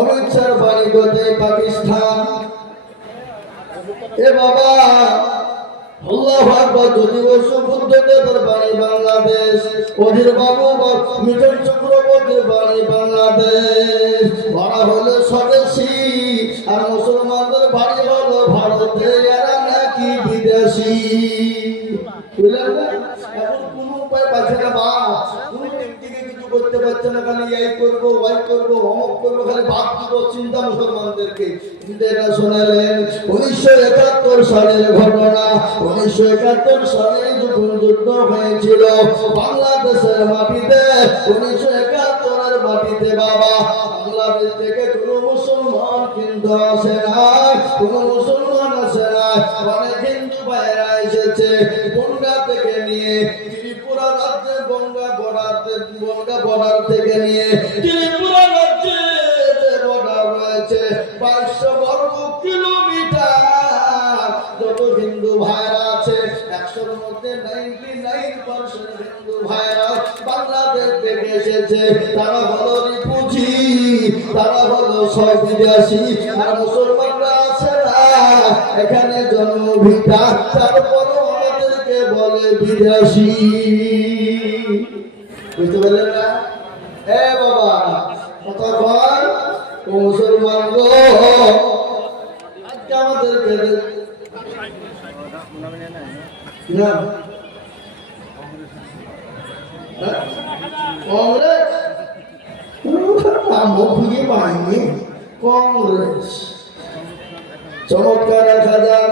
অমিত শাহর বাড়ি কোথায় পাকিস্তান এ বাবা আল্লাহু আকবার যদি বসু বুদ্ধদেবের বাড়ি বাংলাদেশ অধীর বাবু মিঠুন চক্রবর্তীর বাড়ি বাংলাদেশ ওরা হলো স্বদেশি আর মুসলমানদের বাড়ি হলো ভারতে এরা নাকি বিদেশি বুঝলেন না এখন কোনো উপায় পাচ্ছে না বা কোনো দিকে কিছু করতে পারছে না খালি এই করবো ওয়াই করবো অমক করবো খালি বাদ দিব চিন্তা মুসলমানদেরকে কিন্তু এটা শোনালেন 1971 সালের ঘটনা 1971 সালে যখন যুদ্ধ হয়েছিল বাংলাদেশের মাটিতে 1971 এর মাটিতে বাবা বাংলাদেশ থেকে কোনো মুসলমান কিন্তু আসে না কোনো মুসলমান আসে না অনেক হিন্দু ভাইরা এসেছে বনগা থেকে নিয়ে ত্রিপুরা রাজ্যে বনগা বর্ডার থেকে নিয়ে ত্রিপুরা রাজ্যে বর্ডার রয়েছে 2200 বর্গ কিলোমিটার যত হিন্দু ভাই 99% হিন্দু ভাইরা বাংলাদেশ থেকে এসেছে, তারা হলো রিফিউজি, তারা হলো সব বিদেশি, আর মুসলমানরা আছে না এখানে জন্মভিটা, তারপরও আমাদেরকে বলে বিদেশি। বুঝতে পারলেন না? এ বাবা কতক্ষণ মুসলমান গো, আজকে আমাদেরকে না কংগ্রেস নামও খুঁজে পাইনি। কংগ্রেস চমৎকার 1000,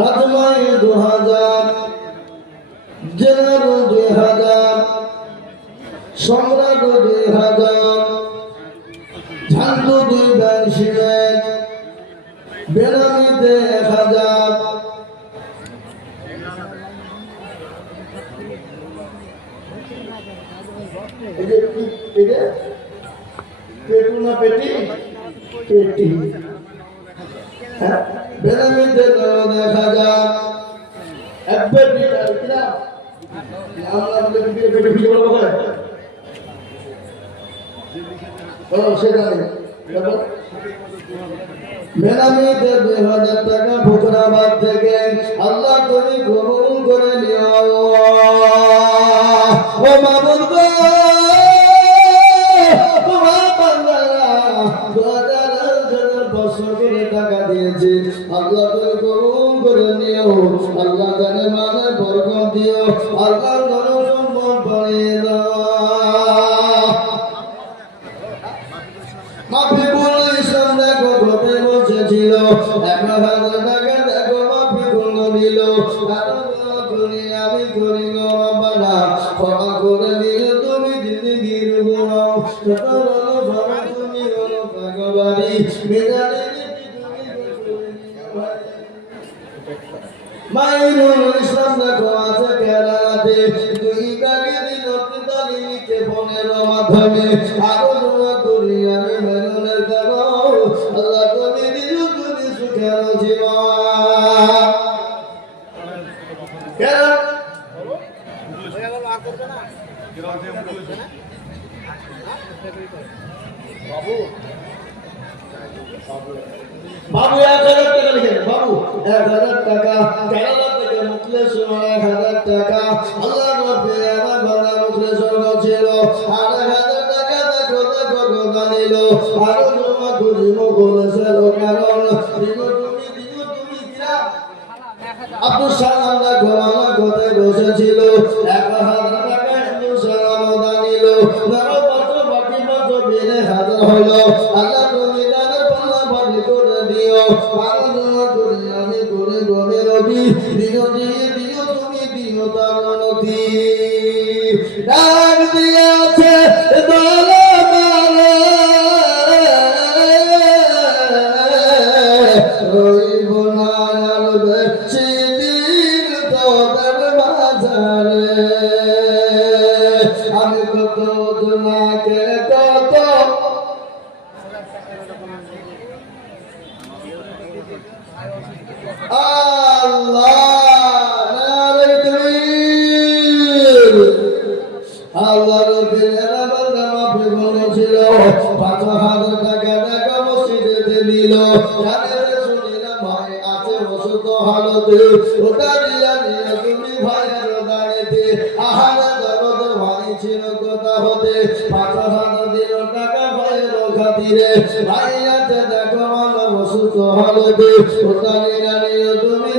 রাজমাই 2000, জেনারেল 2000, সম্রাট 2000, ঝান্ডু 2 ব্যাংক, বেনামিতে 1000, পেটু না পেটি পেটি, বেনামিতে 1000, এক পেটি কিনা আমরা পেটি পেটি বলবো করে সেটা নেই। বেনামিতে 2000 টাকা ফুকরাবাদ থেকে আল্লাহ তুমি কবুল করে নিও। ও মাবুদ গো, তোমার বান্দারা 2500 করে টাকা দিয়েছে, আল্লাহ তুমি কবুল করে নিও। আল্লাহ জানে মানে বরকত দিও, আল্লাহ ধনসম্পদ বাড়িয়ে দাও। মাফিকুল ইসলাম দেখো গ্রুপে বসেছিল, 1000 টাকা দেখো মাফিকুল দিল। আমি করি গো বাবা, ক্ষমা করে দিও তুমি জিন্দেগির গুনাহ, তুমি হলো ভগবানী মেজারে মাইনুল ইসলাম দেখো আছে কেরালাতে, 2 টাকা দিল তালিকে ফোনের মাধ্যমে। আরো দোয়া করি আমি মেনুনের দেবো, আল্লাহ তুমি দিও তুমি সুখের জীবন। বাবু 1000 টাকা লিখেন, বাবু 1000 টাকা কেরালা থেকে মুখলেশ্বর 1000 টাকা। আল্লাহ রব্বে আমার বাবা মুখলেশ্বর ছিল, 1000 টাকা দেখো দেখো গোদা নিল। আরো জমা করি মুখলেশ্বর কারণ দিও তুমি কিরা আব্দুল সালাম দেখো আমার কোথায় বসেছিল, 1000 টাকা হিন্দু সালাম দানিল। ধরো বছর বাকি বছর বেড়ে 1000 হলো, আল্লাহ তুমি দানের পাল্লা ভারী করে দিও। আরো জমা করি আমি করে গনে নদী দিও দিও তুমি দিও তার নদী। ডাক দিয়েছে দলে দলে রইব না আর বেশি দিন তোদের মাঝারে। আমি কত তোমাকে কত আল্লাহ নারে তাকবীর। আল্লাহ রব্বুল আলামিন মাফি বলেছিল, 5000 টাকা টাকা মসজিদে দিল। জানে শুনিলাম ভাই আছে অসুস্থ হালতে, ওটা দিয়া নিয়ে তুমি ভাইয়ের দাঁড়িতে আহারে দরদ ভাই ছিল কথা হতে। 5000 দিল টাকা ভাইয়ের খাতিরে, ভাই আছে দেখো আমার অসুস্থ হালতে, ওটা নিয়ে তুমি